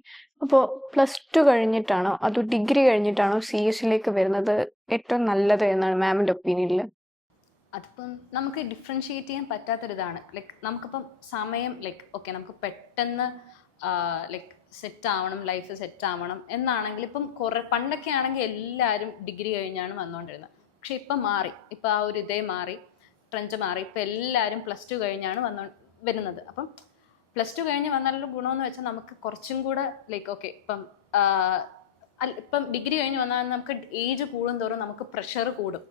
അപ്പോൾ +2 കഴിഞ്ഞിട്ടാണോ അതോ degree കഴിഞ്ഞിട്ടാണോ CS-ലേക്ക് വരുന്നത് ഏറ്റവും നല്ലത് എന്നാണ് മാമിൻ്റെ ഒപ്പീനിയനിൽ? അതിപ്പം നമുക്ക് differentiate ചെയ്യാൻ പറ്റാത്തൊരിതാണ്. ലൈക്ക് നമുക്കിപ്പം സമയം ഓക്കെ നമുക്ക് പെട്ടെന്ന് സെറ്റ് ആവണം, ലൈഫ് സെറ്റ് ആവണം എന്നാണെങ്കിൽ ഇപ്പം പണ്ടൊക്കെ ആണെങ്കിൽ എല്ലാവരും ഡിഗ്രി കഴിഞ്ഞാണ് വന്നുകൊണ്ടിരുന്നത്. പക്ഷെ ഇപ്പം മാറി, ഇപ്പം ആ ഒരു ഇതേ മാറി, ട്രെൻഡ് മാറി. ഇപ്പം എല്ലാവരും +2 കഴിഞ്ഞാണ് വരുന്നത്. അപ്പം +2 കഴിഞ്ഞ് വന്നാലുള്ള ഗുണമെന്ന് വെച്ചാൽ നമുക്ക് കുറച്ചും കൂടെ ഓക്കെ ഇപ്പം ഡിഗ്രി കഴിഞ്ഞ് വന്നാൽ നമുക്ക് ഏജ് കൂടുന്തോറും നമുക്ക് പ്രഷർ കൂടും.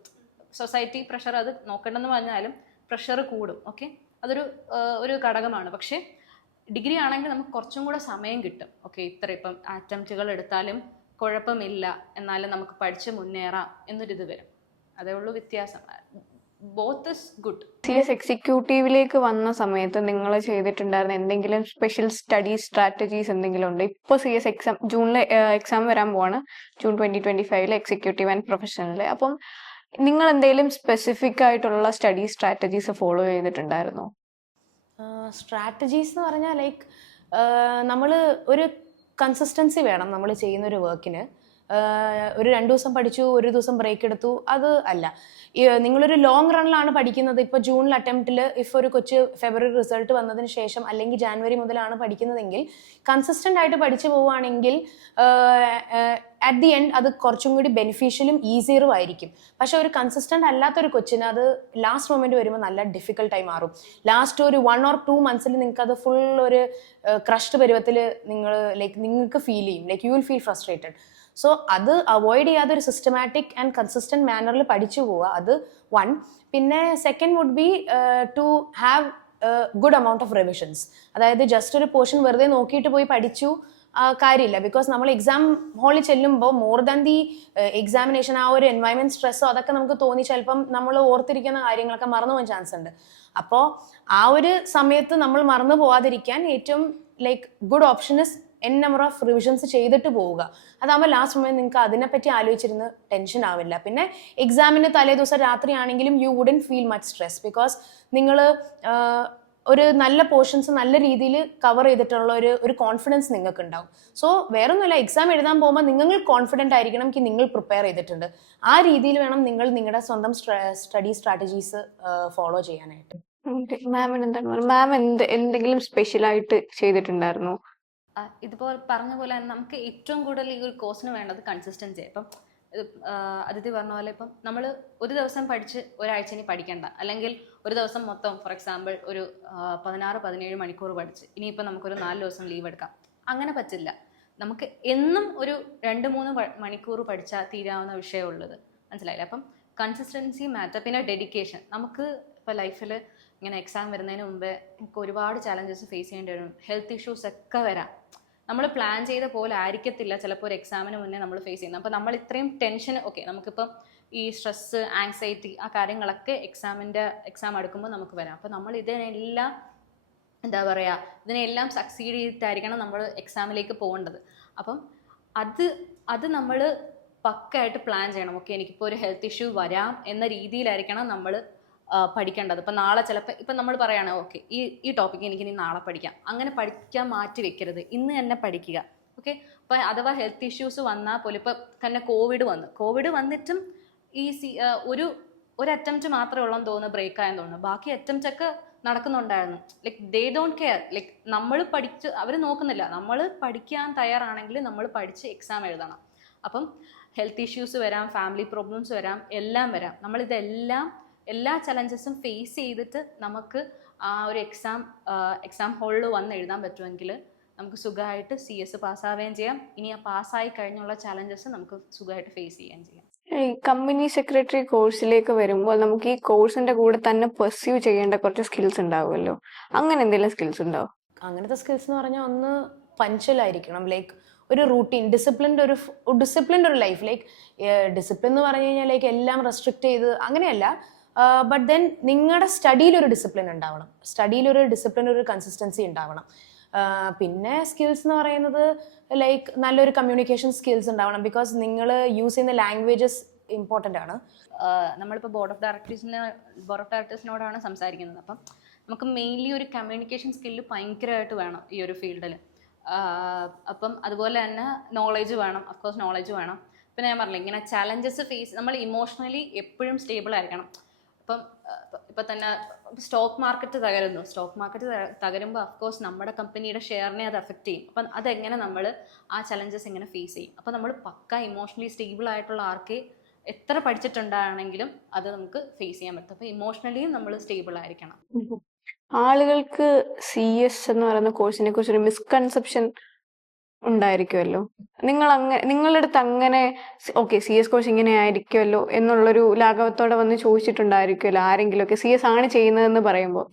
സൊസൈറ്റി പ്രഷർ അത് നോക്കണ്ടെന്ന് പറഞ്ഞാലും പ്രഷർ കൂടും. ഓക്കെ, അതൊരു ഘടകമാണ്. പക്ഷേ ഡിഗ്രി ആണെങ്കിൽ നമുക്ക് കുറച്ചും കൂടെ സമയം കിട്ടും. ഓക്കെ, ഇപ്പം അറ്റംപ്റ്റുകൾ എടുത്താലും കുഴപ്പമില്ല, എന്നാലും നമുക്ക് പഠിച്ച് മുന്നേറാം എന്നൊരിത് വരും. അതേ ഉള്ളൂ വ്യത്യാസം. Both is good. CS എക്സിക്യൂട്ടീവിലേക്ക് വന്ന സമയത്ത് നിങ്ങൾ ചെയ്തിട്ടുണ്ടായിരുന്ന എന്തെങ്കിലും സ്പെഷ്യൽ സ്റ്റഡി സ്ട്രാറ്റജീസ് എന്തെങ്കിലും ഉണ്ട്? ഇപ്പോൾ CS എക്സാം ജൂണിൽ എക്സാം വരാൻ പോവാണ്, ജൂൺ 2025 എക്സിക്യൂട്ടീവ് ആൻഡ് പ്രൊഫഷണൽ. അപ്പം നിങ്ങൾ എന്തെങ്കിലും സ്പെസിഫിക് ആയിട്ടുള്ള സ്റ്റഡി സ്ട്രാറ്റജീസ് ഫോളോ ചെയ്തിട്ടുണ്ടായിരുന്നോ? സ്ട്രാറ്റജീസ് എന്ന് പറഞ്ഞാൽ ലൈക്ക് നമ്മൾ ഒരു കൺസിസ്റ്റൻസി വേണം നമ്മൾ ചെയ്യുന്ന ഒരു വർക്കിന്. ഒരു 2 ദിവസം പഠിച്ചു, ഒരു ദിവസം ബ്രേക്ക് എടുത്തു, അത് അല്ല. നിങ്ങളൊരു ലോങ് റണ്ണിലാണ് പഠിക്കുന്നത്. ഇപ്പോൾ ജൂണിൽ അറ്റംപ്റ്റിൽ ഇഫ് ഒരു കൊച്ച് ഫെബ്രുവരി റിസൾട്ട് വന്നതിന് ശേഷം അല്ലെങ്കിൽ ജാനുവരി മുതലാണ് പഠിക്കുന്നതെങ്കിൽ കൺസിസ്റ്റൻ്റ് ആയിട്ട് പഠിച്ചു പോവുകയാണെങ്കിൽ അറ്റ് ദി എൻഡ് അത് കുറച്ചും കൂടി ബെനിഫിഷ്യലും ഈസിയറും ആയിരിക്കും. പക്ഷെ ഒരു കൺസിസ്റ്റൻ്റ് അല്ലാത്തൊരു കൊച്ചിന് അത് ലാസ്റ്റ് മൊമെന്റ് വരുമ്പോൾ നല്ല ഡിഫിക്കൽട്ടായി മാറും. ലാസ്റ്റ് ഒരു 1 or 2 months നിങ്ങൾക്ക് അത് ഫുൾ ഒരു ക്രഷ്ഡ് പരുവത്തിൽ നിങ്ങൾക്ക് ഫീൽ ചെയ്യും. You will feel frustrated. So അത് അവോയ്ഡ് ചെയ്യാതെ ഒരു സിസ്റ്റമാറ്റിക് ആൻഡ് കൺസിസ്റ്റന്റ് മാനറിൽ പഠിച്ചു പോവുക, അത് 1. പിന്നെ second would be to have good amount of revisions. അതായത് ജസ്റ്റ് ഒരു പോർഷൻ വെറുതെ നോക്കിയിട്ട് പോയി പഠിച്ചു കാര്യമില്ല. ബിക്കോസ് നമ്മൾ എക്സാം ഹാളിൽ ചെല്ലുമ്പോൾ മോർ ദാൻ ദി എക്സാമിനേഷൻ ആ ഒരു എൻവയൺമെന്റ് സ്ട്രെസ്സോ അതൊക്കെ നമുക്ക് തോന്നി ചിലപ്പം നമ്മൾ ഓർത്തിരിക്കുന്ന കാര്യങ്ങളൊക്കെ മറന്നു പോകാൻ ചാൻസ് ഉണ്ട്. അപ്പോൾ ആ ഒരു സമയത്ത് നമ്മൾ മറന്നു പോവാതിരിക്കാൻ ഏറ്റവും good option is number of revisions ചെയ്തിട്ട് പോവുക. അതാകുമ്പോൾ ലാസ്റ്റ് മൊമെന്റ് നിങ്ങൾക്ക് അതിനെപ്പറ്റി ആലോചിച്ചിരുന്ന് ടെൻഷൻ ആവില്ല. പിന്നെ എക്സാമിന് തലേ ദിവസം രാത്രി ആണെങ്കിലും you wouldn't feel much stress, because നിങ്ങൾ ഒരു നല്ല പോർഷൻസ് നല്ല രീതിയിൽ കവർ ചെയ്തിട്ടുള്ള ഒരു കോൺഫിഡൻസ് നിങ്ങൾക്ക് ഉണ്ടാവും. സോ വേറൊന്നുമില്ല, എക്സാം എഴുതാൻ പോകുമ്പോൾ നിങ്ങൾ കോൺഫിഡൻ്റ് ആയിരിക്കണം നിങ്ങൾ പ്രിപ്പയർ ചെയ്തിട്ടുണ്ട്. ആ രീതിയിൽ വേണം നിങ്ങൾ നിങ്ങളുടെ സ്വന്തം സ്റ്റഡി സ്ട്രാറ്റജീസ് ഫോളോ ചെയ്യാനായിട്ട്. മാം എന്തെങ്കിലും സ്പെഷ്യൽ ആയിട്ട് ചെയ്തിട്ടുണ്ടായിരുന്നോ? ഇതുപോലെ പറഞ്ഞ പോലെ നമുക്ക് ഏറ്റവും കൂടുതൽ ഈ ഒരു കോഴ്സിന് വേണ്ടത് കൺസിസ്റ്റൻസി. ഇപ്പം അതിഥി പറഞ്ഞ പോലെ ഇപ്പം നമ്മൾ ഒരു ദിവസം പഠിച്ച് ഒരാഴ്ച ഇനി പഠിക്കണ്ട, അല്ലെങ്കിൽ ഒരു ദിവസം മൊത്തം ഫോർ എക്സാമ്പിൾ ഒരു 16-17 മണിക്കൂർ പഠിച്ച് ഇനിയിപ്പോൾ നമുക്കൊരു 4 ദിവസം ലീവ് എടുക്കാം. അങ്ങനെ പറ്റില്ല. നമുക്ക് എന്നും ഒരു 2-3 മണിക്കൂർ പഠിച്ചാൽ തീരാവുന്ന വിഷയമുള്ളത്. മനസ്സിലായില്ല? അപ്പം കൺസിസ്റ്റൻസി മാറ്റർ. പിന്നെ ഡെഡിക്കേഷൻ. നമുക്ക് ഇപ്പോൾ ലൈഫിൽ ഇങ്ങനെ എക്സാം വരുന്നതിന് മുമ്പേ നമുക്ക് ഒരുപാട് ചാലഞ്ചസ് ഫേസ് ചെയ്യേണ്ടി വരും. ഹെൽത്ത് ഇഷ്യൂസ് ഒക്കെ വരാം. നമ്മൾ പ്ലാൻ ചെയ്ത പോലെ ആയിരിക്കത്തില്ല ചിലപ്പോൾ ഒരു എക്സാമിന് മുന്നേ നമ്മൾ ഫേസ് ചെയ്യുന്നത്. അപ്പോൾ നമ്മൾ ഇത്രയും ടെൻഷൻ, ഓക്കെ, നമുക്കിപ്പം ഈ സ്ട്രെസ്സ്, ആങ്സൈറ്റി, ആ കാര്യങ്ങളൊക്കെ എക്സാം അടുക്കുമ്പോൾ നമുക്ക് വരാം. അപ്പോൾ നമ്മൾ ഇതിനെല്ലാം എന്താ പറയുക, ഇതിനെല്ലാം സക്സീഡ് ചെയ്തിട്ടായിരിക്കണം നമ്മൾ എക്സാമിലേക്ക് പോകേണ്ടത്. അപ്പം അത് നമ്മൾ പക്കയായിട്ട് പ്ലാൻ ചെയ്യണം. ഓക്കെ, എനിക്കിപ്പോൾ ഒരു ഹെൽത്ത് ഇഷ്യൂ വരാം എന്ന രീതിയിലായിരിക്കണം നമ്മൾ പഠിക്കേണ്ടത്. ഇപ്പം നാളെ ചിലപ്പോൾ ഇപ്പം നമ്മൾ പറയുകയാണ് ഓക്കെ ഈ ടോപ്പിക്ക് എനിക്കിനി നാളെ പഠിക്കാം, അങ്ങനെ പഠിക്കാൻ മാറ്റി വെക്കരുത്, ഇന്ന് തന്നെ പഠിക്കുക. ഓക്കെ, അപ്പം അഥവാ ഹെൽത്ത് ഇഷ്യൂസ് വന്നാൽ പോലും ഇപ്പം തന്നെ കോവിഡ് വന്നിട്ടും ഈ ഒരു അറ്റംപ്റ്റ് മാത്രമേ ഉള്ളെന്ന് തോന്നുന്നു ബ്രേക്ക് ആയെന്ന് തോന്നുന്നു. ബാക്കി അറ്റംപ്റ്റ് ഒക്കെ നടക്കുന്നുണ്ടായിരുന്നു. Like they don't care. Like നമ്മൾ പഠിച്ച് അവർ നോക്കുന്നില്ല. നമ്മൾ പഠിക്കാൻ തയ്യാറാണെങ്കിൽ നമ്മൾ പഠിച്ച് എക്സാം എഴുതണം. അപ്പം ഹെൽത്ത് ഇഷ്യൂസ് വരാം, ഫാമിലി പ്രോബ്ലംസ് വരാം, എല്ലാം വരാം. എല്ലാ ചലഞ്ചസും ഫേസ് ചെയ്തിട്ട് നമുക്ക് ആ ഒരു എക്സാം ഹാളിൽ വന്ന് എഴുതാൻ പറ്റുമെങ്കിൽ നമുക്ക് സുഖമായിട്ട് CS പാസ്സാവുകയും ചെയ്യാം. ഇനി ആ പാസ്സായി കഴിഞ്ഞുള്ള ചലഞ്ചസ് നമുക്ക് സുഖമായിട്ട് ഫേസ് ചെയ്യുകയും ചെയ്യാം. ഈ കമ്പനി സെക്രട്ടറി കോഴ്സിലേക്ക് വരുമ്പോൾ നമുക്ക് ഈ കോഴ്സിന്റെ കൂടെ തന്നെ പെർസ്യൂ ചെയ്യേണ്ട കുറച്ച് സ്കിൽസ് ഉണ്ടാവുമല്ലോ. അങ്ങനെ എന്തെങ്കിലും സ്കിൽസ് ഉണ്ടോ? അങ്ങനത്തെ സ്കിൽസ് എന്ന് പറഞ്ഞാൽ ഒന്ന് പഞ്ച്വലായിരിക്കണം. ലൈക്ക് ഒരു റൂട്ടീൻ, ഡിസിപ്ലിൻഡ് ഒരു ലൈഫ്. ലൈക്ക് ഡിസിപ്ലിൻ എന്ന് പറഞ്ഞു കഴിഞ്ഞാൽ ലൈക്ക് എല്ലാം റെസ്ട്രിക്റ്റ് ചെയ്ത് അങ്ങനെയല്ല. ബട്ട് ദെൻ നിങ്ങളുടെ സ്റ്റഡിയിലൊരു ഡിസിപ്ലിൻ ഉണ്ടാവണം. ഒരു കൺസിസ്റ്റൻസി ഉണ്ടാവണം. പിന്നെ സ്കിൽസ് എന്ന് പറയുന്നത് ലൈക്ക് നല്ലൊരു കമ്മ്യൂണിക്കേഷൻ സ്കിൽസ് ഉണ്ടാവണം. ബിക്കോസ് നിങ്ങൾ യൂസ് ചെയ്യുന്ന ലാംഗ്വേജസ് ഇമ്പോർട്ടൻ്റ് ആണ്. നമ്മളിപ്പോൾ ബോർഡ് ഓഫ് ഡയറക്ടേഴ്സിനോടാണ് സംസാരിക്കുന്നത്. അപ്പം നമുക്ക് മെയിൻലി ഒരു കമ്മ്യൂണിക്കേഷൻ സ്കില്ല് ഭയങ്കരമായിട്ട് വേണം ഈ ഒരു ഫീൽഡിൽ. അപ്പം അതുപോലെ തന്നെ നോളേജ് വേണം. അഫ്കോഴ്സ് നോളേജ് വേണം. പിന്നെ ഞാൻ പറഞ്ഞില്ല, ഇങ്ങനെ ചലഞ്ചസ് നമ്മൾ ഇമോഷണലി എപ്പോഴും സ്റ്റേബിൾ ആയിരിക്കണം. ഇപ്പം തന്നെ സ്റ്റോക്ക് മാർക്കറ്റ് തകരുമ്പോൾ അഫ്കോഴ്സ് നമ്മുടെ കമ്പനിയുടെ ഷെയറിനെ അത് അഫക്റ്റ് ചെയ്യും. അപ്പം അതെങ്ങനെ നമ്മൾ ആ ചലഞ്ചസ് എങ്ങനെ ഫേസ് ചെയ്യും. അപ്പം നമ്മൾ പക്ക ഇമോഷണലി സ്റ്റേബിൾ ആയിട്ടുള്ള ആർക്കേ എത്ര പഠിച്ചിട്ടുണ്ടാണെങ്കിലും അത് നമുക്ക് ഫേസ് ചെയ്യാൻ പറ്റും. അപ്പം ഇമോഷണലിയും നമ്മൾ സ്റ്റേബിൾ ആയിരിക്കണം. ആളുകൾക്ക് CS എന്ന് പറയുന്ന കോഴ്സിനെ കുറിച്ചൊരു മിസ്കൺസെപ്ഷൻ ഉണ്ടായിരിക്കുമല്ലോ. നിങ്ങളുടെ അടുത്ത് അങ്ങനെ ഓക്കെ CS കോഴ്സ് ഇങ്ങനെ ആയിരിക്കുമല്ലോ എന്നുള്ളൊരു ലാഘവത്തോടെ വന്ന് ചോദിച്ചിട്ടുണ്ടായിരിക്കുമല്ലോ ആരെങ്കിലും ഒക്കെ CS ആണ് ചെയ്യുന്നതെന്ന് പറയുമ്പോൾ?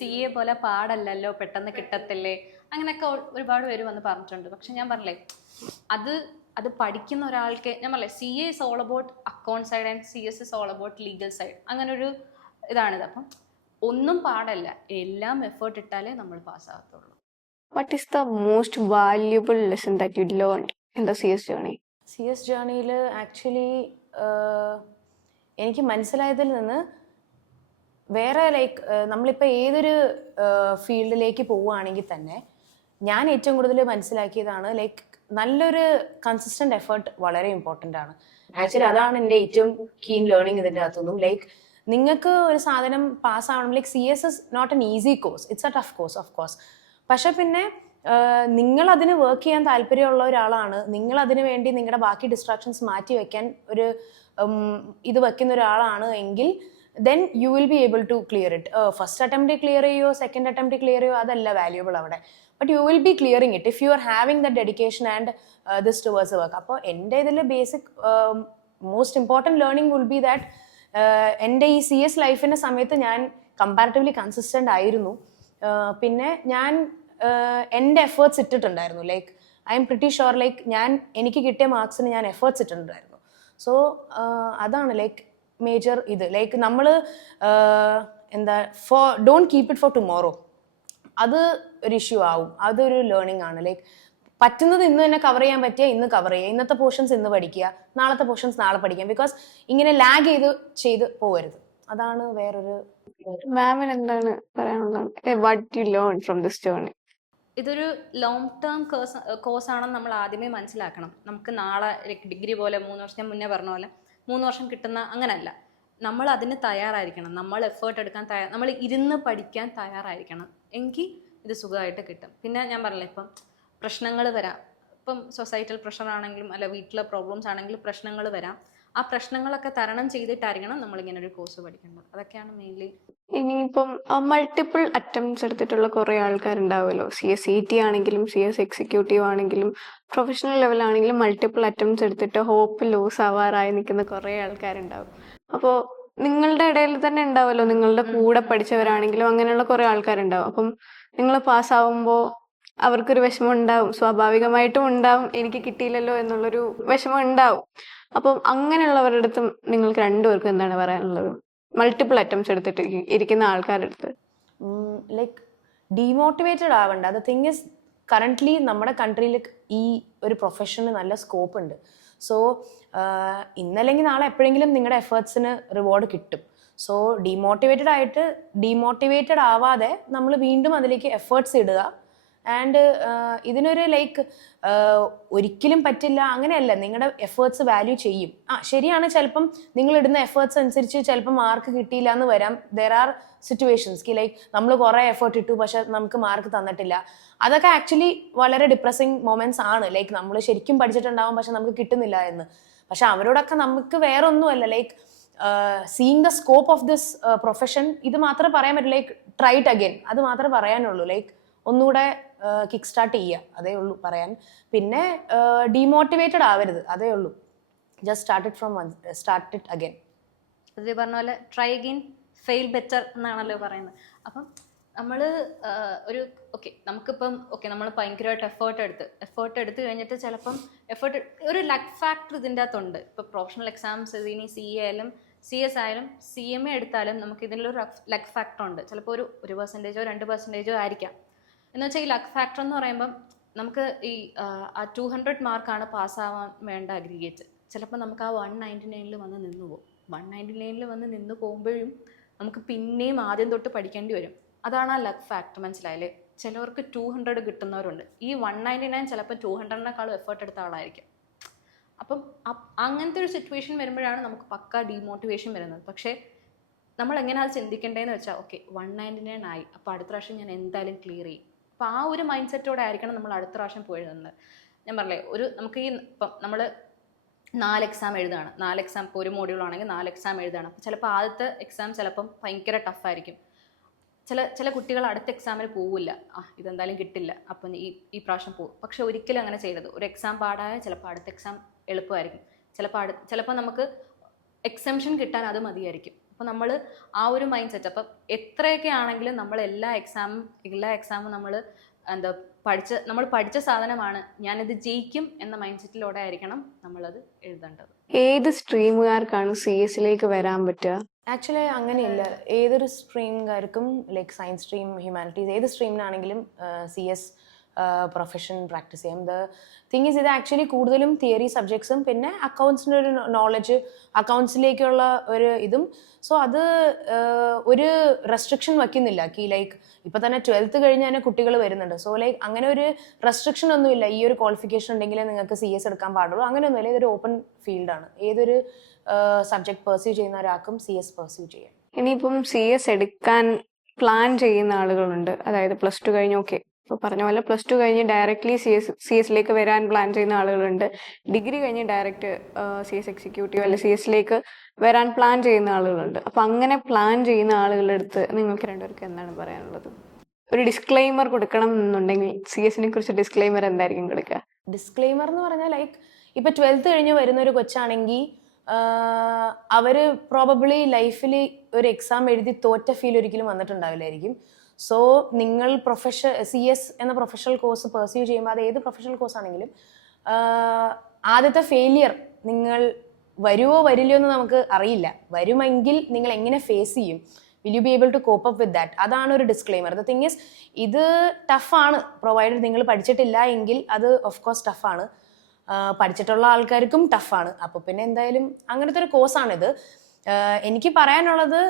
CA പോലെ പാടല്ലല്ലോ, പെട്ടെന്ന് കിട്ടത്തില്ലേ, അങ്ങനെയൊക്കെ ഒരുപാട് പേര് വന്ന് പറഞ്ഞിട്ടുണ്ട്. പക്ഷെ ഞാൻ പറഞ്ഞില്ലേ, അത് പഠിക്കുന്ന ഒരാൾക്ക് ഞാൻ പറഞ്ഞില്ലേ, CA is all about account side and CS is all about legal side. അങ്ങനൊരു ഇതാണിത്. അപ്പം ഒന്നും പാടല്ല, എല്ലാം എഫേർട്ട് ഇട്ടാലേ നമ്മൾ പാസ്സാകത്തുള്ളൂ. What is the most valuable lesson that you learned in the CS journey? CS ജേർണിയിൽ ആക്ച്വലി എനിക്ക് മനസ്സിലായതിൽ നിന്ന് വേറെ ലൈക്ക് നമ്മളിപ്പോൾ ഏതൊരു ഫീൽഡിലേക്ക് പോവുകയാണെങ്കിൽ തന്നെ ഞാൻ ഏറ്റവും കൂടുതൽ മനസ്സിലാക്കിയതാണ് ലൈക്ക് നല്ലൊരു കൺസിസ്റ്റന്റ് എഫേർട്ട് വളരെ ഇമ്പോർട്ടൻ്റ് ആണ്. ആക്ച്വലി അതാണ് എൻ്റെ ഏറ്റവും കീൻ ലേണിംഗ് ഇതിൻ്റെ അകത്തൊന്നും. ലൈക്ക് നിങ്ങൾക്ക് ഒരു സാധനം പാസ്സാവണം. Like CS is not an easy course, it's a tough course of course. പക്ഷെ പിന്നെ നിങ്ങൾ അതിന് വർക്ക് ചെയ്യാൻ താല്പര്യമുള്ള ഒരാളാണ്, നിങ്ങൾ അതിനു വേണ്ടി നിങ്ങളുടെ ബാക്കി ഡിസ്ട്രാക്ഷൻസ് മാറ്റി വെക്കാൻ ഒരു ഇത് വെക്കുന്ന ഒരാളാണ് എങ്കിൽ then you will be able to clear it. First attempt clear ചെയ്യോ സെക്കൻഡ് അറ്റംപ്റ്റ് ക്ലിയർ ചെയ്യോ അതല്ല വാല്യൂബിൾ അവിടെ. But you will be clearing it if you are having the dedication and this towards work. അപ്പോൾ എൻ്റെ ഇതിൽ basic most important learning will be that എൻ്റെ ഈ CS ലൈഫിൻ്റെ സമയത്ത് ഞാൻ കമ്പാരിറ്റീവ്ലി കൺസിസ്റ്റൻ്റ് ആയിരുന്നു. പിന്നെ ഞാൻ എൻ്റെ എഫേർട്സ് ഇട്ടിട്ടുണ്ടായിരുന്നു. Like I M pretty sure like എനിക്ക് കിട്ടിയ മാർക്സിന് ഞാൻ എഫേർട്സ് ഇട്ടിട്ടുണ്ടായിരുന്നു. സോ അതാണ് ലൈക്ക് മേജർ ഇത്. ലൈക്ക് നമ്മൾ don't keep it for tomorrow. അത് ഒരു ഇഷ്യൂ ആവും. അതൊരു ലേണിംഗ് ആണ്. ലൈക്ക് പറ്റുന്നത് ഇന്ന് തന്നെ കവർ ചെയ്യാൻ പറ്റിയാൽ ഇന്ന് കവർ ചെയ്യുക, ഇന്നത്തെ പോർഷൻസ് ഇന്ന് പഠിക്കുക, നാളത്തെ പോർഷൻസ് നാളെ പഠിക്കാം. ബിക്കോസ് ഇങ്ങനെ ലാഗ് ചെയ്ത് പോകരുത്. അതാണ് വേറൊരു. മാമിന് എന്താണ് പറയാനുള്ളത്? What you learn from this journey? ഇതൊരു ലോങ് ടേം കോഴ്സ് ആണെന്ന് നമ്മൾ ആദ്യമേ മനസ്സിലാക്കണം. നമുക്ക് നാളെ ഡിഗ്രി പോലെ 3 വർഷം, ഞാൻ മുന്നേ പറഞ്ഞ പോലെ 3 വർഷം കിട്ടുന്ന അങ്ങനല്ല. നമ്മൾ അതിന് തയ്യാറായിരിക്കണം. നമ്മൾ എഫേർട്ട് എടുക്കാൻ നമ്മൾ ഇരുന്ന് പഠിക്കാൻ തയ്യാറായിരിക്കണം. എങ്കിൽ ഇത് സുഖമായിട്ട് കിട്ടും. പിന്നെ ഞാൻ പറഞ്ഞില്ല, ഇപ്പം പ്രശ്നങ്ങൾ വരാം. ഇപ്പം സൊസൈറ്റൽ പ്രഷർ ആണെങ്കിലും അല്ല വീട്ടിലെ പ്രോബ്ലംസ് ആണെങ്കിലും പ്രശ്നങ്ങൾ വരാം. ആ പ്രശ്നങ്ങളൊക്കെ തരണം ചെയ്തിട്ടായിരിക്കണം നമ്മളിങ്ങനെ ഒരു കോഴ്സ് പഠിക്കേണ്ടത്. അതൊക്കെയാണ് മെയിൻലി. ഇനിയിപ്പം മൾട്ടിപ്പിൾ അറ്റംപ്റ്റ്സ് എടുത്തിട്ടുള്ള കുറേ ആൾക്കാരുണ്ടാവുമല്ലോ. CS ET ആണെങ്കിലും CS എക്സിക്യൂട്ടീവ് ആണെങ്കിലും പ്രൊഫഷണൽ ലെവലാണെങ്കിലും മൾട്ടിപ്പിൾ അറ്റംപ്റ്റ്സ് എടുത്തിട്ട് ഹോപ്പ് ലൂസ് ആവാറായി നിൽക്കുന്ന കുറേ ആൾക്കാരുണ്ടാവും. അപ്പോൾ നിങ്ങളുടെ ഇടയിൽ തന്നെ ഉണ്ടാവുമല്ലോ, നിങ്ങളുടെ കൂടെ പഠിച്ചവരാണെങ്കിലും അങ്ങനെയുള്ള കുറേ ആൾക്കാരുണ്ടാവും. അപ്പം നിങ്ങൾ പാസ്സാവുമ്പോൾ അവർക്കൊരു വിഷമം ഉണ്ടാവും, സ്വാഭാവികമായിട്ടും ഉണ്ടാവും, എനിക്ക് കിട്ടിയില്ലല്ലോ എന്നുള്ളൊരു വിഷമം ഉണ്ടാവും. അപ്പം അങ്ങനെയുള്ളവരുടെ അടുത്തും നിങ്ങൾക്ക് രണ്ടുപേർക്കും എന്താണ് പറയാനുള്ളത്, മൾട്ടിപ്പിൾ അറ്റംപ്റ്റ്സ് എടുത്തിട്ട് ഇരിക്കുന്ന ആൾക്കാരുടെ അടുത്ത്? ലൈക്ക് ഡീമോട്ടിവേറ്റഡ് ആവണ്ട. അത് തിങ് ഇസ് കറൻ്റ്ലി നമ്മുടെ കൺട്രിയിൽ ഈ ഒരു പ്രൊഫഷന് നല്ല സ്കോപ്പ് ഉണ്ട്. സോ ഇന്നല്ലെങ്കിൽ നാളെ എപ്പോഴെങ്കിലും നിങ്ങളുടെ എഫേർട്സിന് റിവാർഡ് കിട്ടും. സോ ഡീമോട്ടിവേറ്റഡ് ആവാതെ നമ്മൾ വീണ്ടും അതിലേക്ക് എഫേർട്സ് ഇടുക. ആൻഡ് ഇതിനൊരു ലൈക്ക് ഒരിക്കലും പറ്റില്ല അങ്ങനെയല്ല, നിങ്ങളുടെ എഫേർട്സ് വാല്യൂ ചെയ്യും. ശരിയാണ്, ചിലപ്പം നിങ്ങൾ ഇടുന്ന എഫേർട്സ് അനുസരിച്ച് ചിലപ്പോൾ മാർക്ക് കിട്ടിയില്ല എന്ന് വരാം. ദർ ആർ സിറ്റുവേഷൻസ് ലൈക്ക് നമ്മൾ കുറേ എഫേർട്ട് ഇട്ടു പക്ഷെ നമുക്ക് മാർക്ക് തന്നിട്ടില്ല. അതൊക്കെ ആക്ച്വലി വളരെ ഡിപ്രസിങ് മൊമെന്റ്സ് ആണ്. ലൈക്ക് നമ്മൾ ശരിക്കും പഠിച്ചിട്ടുണ്ടാവും പക്ഷെ നമുക്ക് കിട്ടുന്നില്ല എന്ന്. പക്ഷെ അവരോടൊക്കെ നമുക്ക് വേറെ ഒന്നുമല്ല, like seeing the scope of this profession, ഇത് മാത്രമേ പറയാൻ പറ്റൂ. ലൈക്ക് ട്രൈ ഇറ്റ് അഗൈൻ, അത് മാത്രമേ പറയാനുള്ളൂ. ലൈക്ക് ഒന്നുകൂടെ കിക്ക് സ്റ്റാർട്ട് ചെയ്യുക, അതേ ഉള്ളൂ പറയാൻ. പിന്നെ ഡീമോട്ടിവേറ്റഡ് ആവരുത്, അതേ ഉള്ളൂ. Just start it again. അത് പറഞ്ഞ പോലെ ട്രൈ അഗൈൻ ഫെയിൽ ബെറ്റർ എന്നാണല്ലോ പറയുന്നത്. അപ്പം നമ്മൾ ഒരു നമുക്കിപ്പം നമ്മൾ ഭയങ്കരമായിട്ട് എഫേർട്ട് എടുത്ത് കഴിഞ്ഞിട്ട് ചിലപ്പം ഒരു ലക്ക് ഫാക്ടർ ഇതിൻ്റെ അകത്തുണ്ട്. ഇപ്പോൾ പ്രൊഫഷണൽ എക്സാംസ് ഇനി CA ആയാലും CS ആയാലും CMA എടുത്താലും നമുക്ക് ഇതിലൊരു ലക്ക് ഫാക്ടർ ഉണ്ട്. ചിലപ്പോൾ ഒരു 1%, 2% ആയിരിക്കാം. എന്ന് വെച്ചാൽ ഈ ലക്ക് ഫാക്ടർ എന്ന് പറയുമ്പം നമുക്ക് ഈ 200 മാർക്കാണ് പാസ്സാവാൻ വേണ്ട അഗ്രിഗേറ്റ്. ചിലപ്പോൾ നമുക്ക് ആ 199 വന്ന് നിന്ന് പോകും. 199 വന്ന് നിന്ന് പോകുമ്പോഴും നമുക്ക് പിന്നെയും ആദ്യം തൊട്ട് പഠിക്കേണ്ടി വരും. അതാണ് ആ ലക്ക് ഫാക്ടർ, മനസ്സിലായില്ലേ? ചിലവർക്ക് 200 കിട്ടുന്നവരുണ്ട്. ഈ 199 ചിലപ്പോൾ 200-നേക്കാളും എഫേർട്ട് എടുത്ത ആളായിരിക്കും. അപ്പം അങ്ങനത്തെ ഒരു സിറ്റുവേഷൻ വരുമ്പോഴാണ് നമുക്ക് പക്ക ഡീമോട്ടിവേഷൻ വരുന്നത്. പക്ഷേ നമ്മൾ എങ്ങനെയാണ് അത് ചിന്തിക്കേണ്ടതെന്ന് വെച്ചാൽ 199 ആയി, അപ്പോൾ അടുത്ത പ്രാവശ്യം ഞാൻ എന്തായാലും ക്ലിയർ ചെയ്യും. അപ്പോൾ ആ ഒരു മൈൻഡ് സെറ്റോടെ ആയിരിക്കണം നമ്മൾ അടുത്ത പ്രാവശ്യം പോയിരുന്നത്. ഞാൻ പറഞ്ഞില്ലേ, നമുക്ക് ഇപ്പം നമ്മൾ 4 എക്സാം എഴുതുകയാണ്. 4 എക്സാം, ഇപ്പോൾ ഒരു മോഡ്യൂളാണെങ്കിൽ 4 എക്സാം എഴുതുകയാണ്. അപ്പോൾ ചിലപ്പോൾ ആദ്യത്തെ എക്സാം ചിലപ്പം ഭയങ്കര ടഫായിരിക്കും. ചില കുട്ടികൾ അടുത്ത എക്സാമിന് പോവില്ല, ഇതെന്തായാലും കിട്ടില്ല, അപ്പം ഈ പ്രാവശ്യം പോകും. പക്ഷെ ഒരിക്കലും അങ്ങനെ ചെയ്യരുത്. ഒരു എക്സാം പാടായ ചിലപ്പോൾ അടുത്ത എക്സാം എളുപ്പമായിരിക്കും. ചിലപ്പോൾ നമുക്ക് എക്സംഷൻ കിട്ടാൻ അത് മതിയായിരിക്കും. അപ്പോൾ നമ്മൾ ആ ഒരു മൈൻഡ് സെറ്റ്, അപ്പം എത്രയൊക്കെ ആണെങ്കിലും നമ്മൾ എല്ലാ എക്സാമും നമ്മൾ പഠിച്ച സാധനമാണ്, ഞാനിത് ജയിക്കും എന്ന മൈൻഡ് സെറ്റിലൂടെ ആയിരിക്കണം നമ്മളത് എഴുതേണ്ടത്. ഏത് സ്ട്രീമുകാർക്കാണ് CS വരാൻ പറ്റുക? ആക്ച്വലി അങ്ങനെയില്ല. ഏതൊരു സ്ട്രീംകാർക്കും ലൈക്ക് സയൻസ് സ്ട്രീം, ഹ്യൂമാനിറ്റീസ്, ഏത് സ്ട്രീമിനാണെങ്കിലും CS പ്രൊഫഷൻ പ്രാക്ടീസ് ചെയ്യാം. ദ തിങ് ഈസ് ഇത് ആക്ച്വലി കൂടുതലും തിയറി സബ്ജക്ട്സും പിന്നെ അക്കൗണ്ട്സിൻ്റെ ഒരു നോളജ്, അക്കൗണ്ട്സിലേക്കുള്ള ഒരു ഇതും. സോ അത് ഒരു റെസ്ട്രിക്ഷൻ വയ്ക്കുന്നില്ല. ലൈക്ക് ഇപ്പം തന്നെ 12th കഴിഞ്ഞ് തന്നെ കുട്ടികൾ വരുന്നുണ്ട്. സോ ലൈക്ക് അങ്ങനെ ഒരു റെസ്ട്രിക്ഷൻ ഒന്നുമില്ല. ഈ ഒരു ക്വാളിഫിക്കേഷൻ ഉണ്ടെങ്കിൽ നിങ്ങൾക്ക് CS എടുക്കാൻ പാടുള്ളൂ, അങ്ങനെയൊന്നുമില്ല. ഇതൊരു ഓപ്പൺ ഫീൽഡാണ്. ഏതൊരു സബ്ജക്ട് പെർസ്യൂ ചെയ്യുന്ന ഒരാൾക്കും CS പെർസ്യൂ ചെയ്യാം. ഇനിയിപ്പം CS എടുക്കാൻ പ്ലാൻ ചെയ്യുന്ന ആളുകളുണ്ട്. അതായത് +2 കഴിഞ്ഞ് ഇപ്പോൾ പറഞ്ഞ പോലെ +2 കഴിഞ്ഞ് ഡയറക്റ്റ്ലി CS വരാൻ പ്ലാൻ ചെയ്യുന്ന ആളുകളുണ്ട്. ഡിഗ്രി കഴിഞ്ഞ് ഡയറക്റ്റ് CS എക്സിക്യൂട്ടീവ് അല്ലെങ്കിൽ CS വരാൻ പ്ലാൻ ചെയ്യുന്ന ആളുകളുണ്ട്. അപ്പം അങ്ങനെ പ്ലാൻ ചെയ്യുന്ന ആളുകളുടെ അടുത്ത് നിങ്ങൾക്ക് രണ്ടുപേർക്ക് എന്താണ് പറയാനുള്ളത്? ഒരു ഡിസ്ക്ലെയിമർ കൊടുക്കണം എന്നുണ്ടെങ്കിൽ CS-നെ കുറിച്ച് ഡിസ്ക്ലെയിമർ എന്തായിരിക്കും കൊടുക്കുക? ഡിസ്ക്ലെയിമർ എന്ന് പറഞ്ഞാൽ ലൈക്ക് ഇപ്പം 12th കഴിഞ്ഞ് വരുന്ന ഒരു കൊച്ചാണെങ്കിൽ അവർ പ്രോബബ്ലി ലൈഫിൽ ഒരു എക്സാം എഴുതി തോറ്റ ഫീൽ ഒരിക്കലും വന്നിട്ടുണ്ടാവില്ലായിരിക്കും. സോ നിങ്ങൾ CS എന്ന പ്രൊഫഷണൽ കോഴ്സ് പെർസ്യൂ ചെയ്യുമ്പോൾ അത് ഏത് പ്രൊഫഷണൽ കോഴ്സ് ആണെങ്കിലും ആദ്യത്തെ ഫെയിലിയർ നിങ്ങൾ വരുമോ വരില്ലയോ എന്ന് നമുക്ക് അറിയില്ല. വരുമെങ്കിൽ നിങ്ങൾ എങ്ങനെ ഫേസ് ചെയ്യും? Will you be able to cope up with that? അതാണ് ഒരു ഡിസ്ക്ലെയിമർ. ദ തിങ് ഈസ് ഇത് ടഫാണ്. പ്രൊവൈഡഡ് നിങ്ങൾ പഠിച്ചിട്ടില്ല എങ്കിൽ അത് ഓഫ് കോഴ്സ് ടഫാണ്. പഠിച്ചിട്ടുള്ള ആൾക്കാർക്കും ടഫാണ്. അപ്പോൾ പിന്നെ എന്തായാലും അങ്ങനത്തെ ഒരു കോഴ്സാണിത്. എനിക്ക് പറയാനുള്ളത്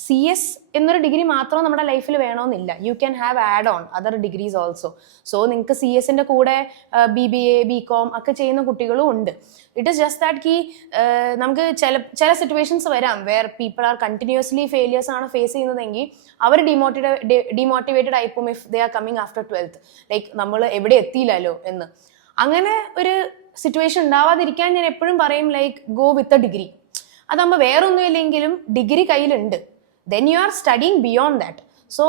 CS എന്നൊരു ഡിഗ്രി മാത്രം നമ്മുടെ ലൈഫിൽ വേണമെന്നില്ല. You can have add on other degrees also. So നിങ്ങൾക്ക് CS-ൻ്റെ കൂടെ BBA, BCom ഒക്കെ ചെയ്യുന്ന കുട്ടികളും ഉണ്ട്. ഇറ്റ് ഈസ് ജസ്റ്റ് ദാറ്റ് നമുക്ക് ചില സിറ്റുവേഷൻസ് വരാം where people are continuously failures ആണ് ഫേസ് ചെയ്യുന്നതെങ്കിൽ അവർ ഡീമോട്ടിവേറ്റഡ് ആയിപ്പോവും if they are coming after 12th. Like നമ്മൾ എവിടെ എത്തിയില്ലല്ലോ എന്ന്. അങ്ങനെ ഒരു സിറ്റുവേഷൻ ഉണ്ടാവാതിരിക്കാൻ ഞാൻ എപ്പോഴും പറയും like go with a degree. അതാകുമ്പോൾ വേറെ ഒന്നുമില്ലെങ്കിലും ഡിഗ്രി കയ്യിലുണ്ട്, then you are studying beyond that. So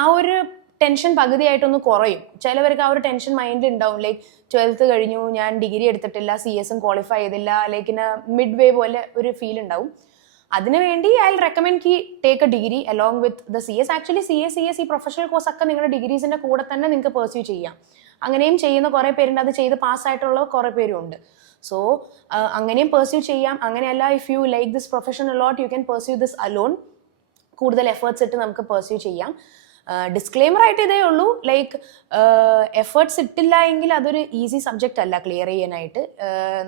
ആ ഒരു ടെൻഷൻ പകുതിയായിട്ടൊന്ന് കുറയും. ചിലവർക്ക് ആ ഒരു ടെൻഷൻ മൈൻഡ് ഉണ്ടാവും, ലൈക്ക് 12th കഴിഞ്ഞു, ഞാൻ ഡിഗ്രി എടുത്തിട്ടില്ല, CS ക്വാളിഫൈ ചെയ്തില്ല, ലൈക്ക് മിഡ് വേ പോലെ ഒരു ഫീൽ ഉണ്ടാവും. അതിനുവേണ്ടി I recommend take A degree along with the CS. Actually CS ഈ പ്രൊഫഷണൽ കോഴ്സ് ഒക്കെ നിങ്ങളുടെ ഡിഗ്രീസിന്റെ കൂടെ തന്നെ നിങ്ങൾക്ക് പെർസ്യൂ ചെയ്യാം. അങ്ങനെയും ചെയ്യുന്ന കുറേ പേരുണ്ട്, അത് ചെയ്ത് പാസ്സായിട്ടുള്ള കുറേ പേരും ഉണ്ട്. സോ അങ്ങനെയും പെർസ്യൂ ചെയ്യാം. അങ്ങനെയല്ല, if you like this profession a lot, you can pursue this alone. കൂടുതൽ എഫേർട്സ് ഇട്ട് നമുക്ക് പെർസ്യൂ ചെയ്യാം. ഡിസ്ക്ലെയിമർ ആയിട്ട് ഇതേ ഉള്ളൂ, ലൈക്ക് എഫേർട്സ് ഇട്ടില്ല എങ്കിൽ അതൊരു ഈസി സബ്ജക്റ്റ് അല്ല ക്ലിയർ ചെയ്യാനായിട്ട്.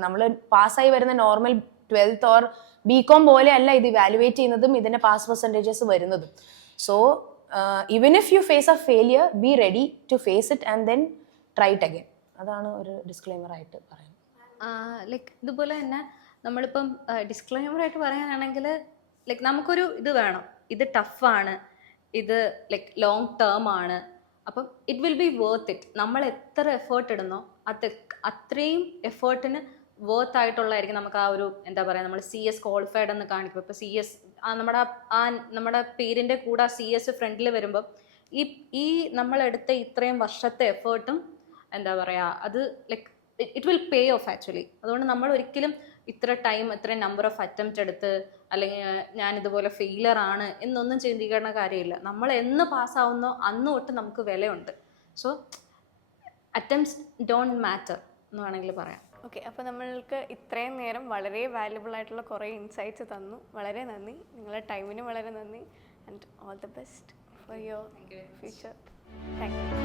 നമ്മൾ പാസ്സായി വരുന്ന നോർമൽ 12th ഓർ BCom പോലെ അല്ല ഇത് ഇവാലുവേറ്റ് ചെയ്യുന്നതും ഇതിന്റെ പാസ് പെർസെൻറ്റേജസ് വരുന്നതും. So even if you face a failure, be ready to face it and then try it again. അതാണ് ഒരു ഡിസ്ക്ലെയിമർ ആയിട്ട് പറയുന്നത്. ലൈക്ക് ഇതുപോലെ തന്നെ നമ്മളിപ്പം ഡിസ്ക്ലെയിമർ ആയിട്ട് പറയാനാണെങ്കിൽ ലൈക്ക് നമുക്കൊരു ഇത് വേണം, ഇത് ടഫാണ്, ഇത് ലൈക്ക് ലോങ് ടേം ആണ്, അപ്പം it will be worth it. നമ്മൾ എത്ര എഫേർട്ട് ഇടുന്നോ അത്രയും എഫേർട്ടിന് വർത്ത് ആയിട്ടുള്ളതായിരിക്കും നമുക്ക് ആ ഒരു എന്താ പറയുക, നമ്മൾ CS ക്വാളിഫൈഡ് എന്ന് കാണിക്കും. ഇപ്പോൾ CS നമ്മുടെ പേരിൻ്റെ കൂടെ CS ഫ്രണ്ടിൽ വരുമ്പം ഈ നമ്മളെടുത്ത ഇത്രയും വർഷത്തെ എഫേർട്ടും എന്താ പറയുക, അത് like it will pay of actually. അതുകൊണ്ട് നമ്മൾ ഒരിക്കലും ഇത്രയും നമ്പർ ഓഫ് അറ്റംപ്റ്റ് എടുത്ത് അല്ലെങ്കിൽ ഞാൻ ഇതുപോലെ ഫെയിലർ ആണ് എന്നൊന്നും ചിന്തിക്കേണ്ട കാര്യമില്ല. നമ്മൾ എന്ന് പാസ്സാവുന്നോ അന്ന് തൊട്ട് നമുക്ക് വിലയുണ്ട്. സോ അറ്റംപ്റ്റ്സ് ഡോണ്ട് മാറ്റർ എന്ന് വേണമെങ്കിൽ പറയാം. ഓക്കെ, അപ്പോൾ നമ്മൾക്ക് ഇത്രയും നേരം വളരെ വാല്യുബിൾ ആയിട്ടുള്ള കുറേ ഇൻസൈറ്റ്സ് തന്നു. വളരെ നന്ദി. നിങ്ങളുടെ ടൈമിന് വളരെ നന്ദി. And all the best for your future. Thank you.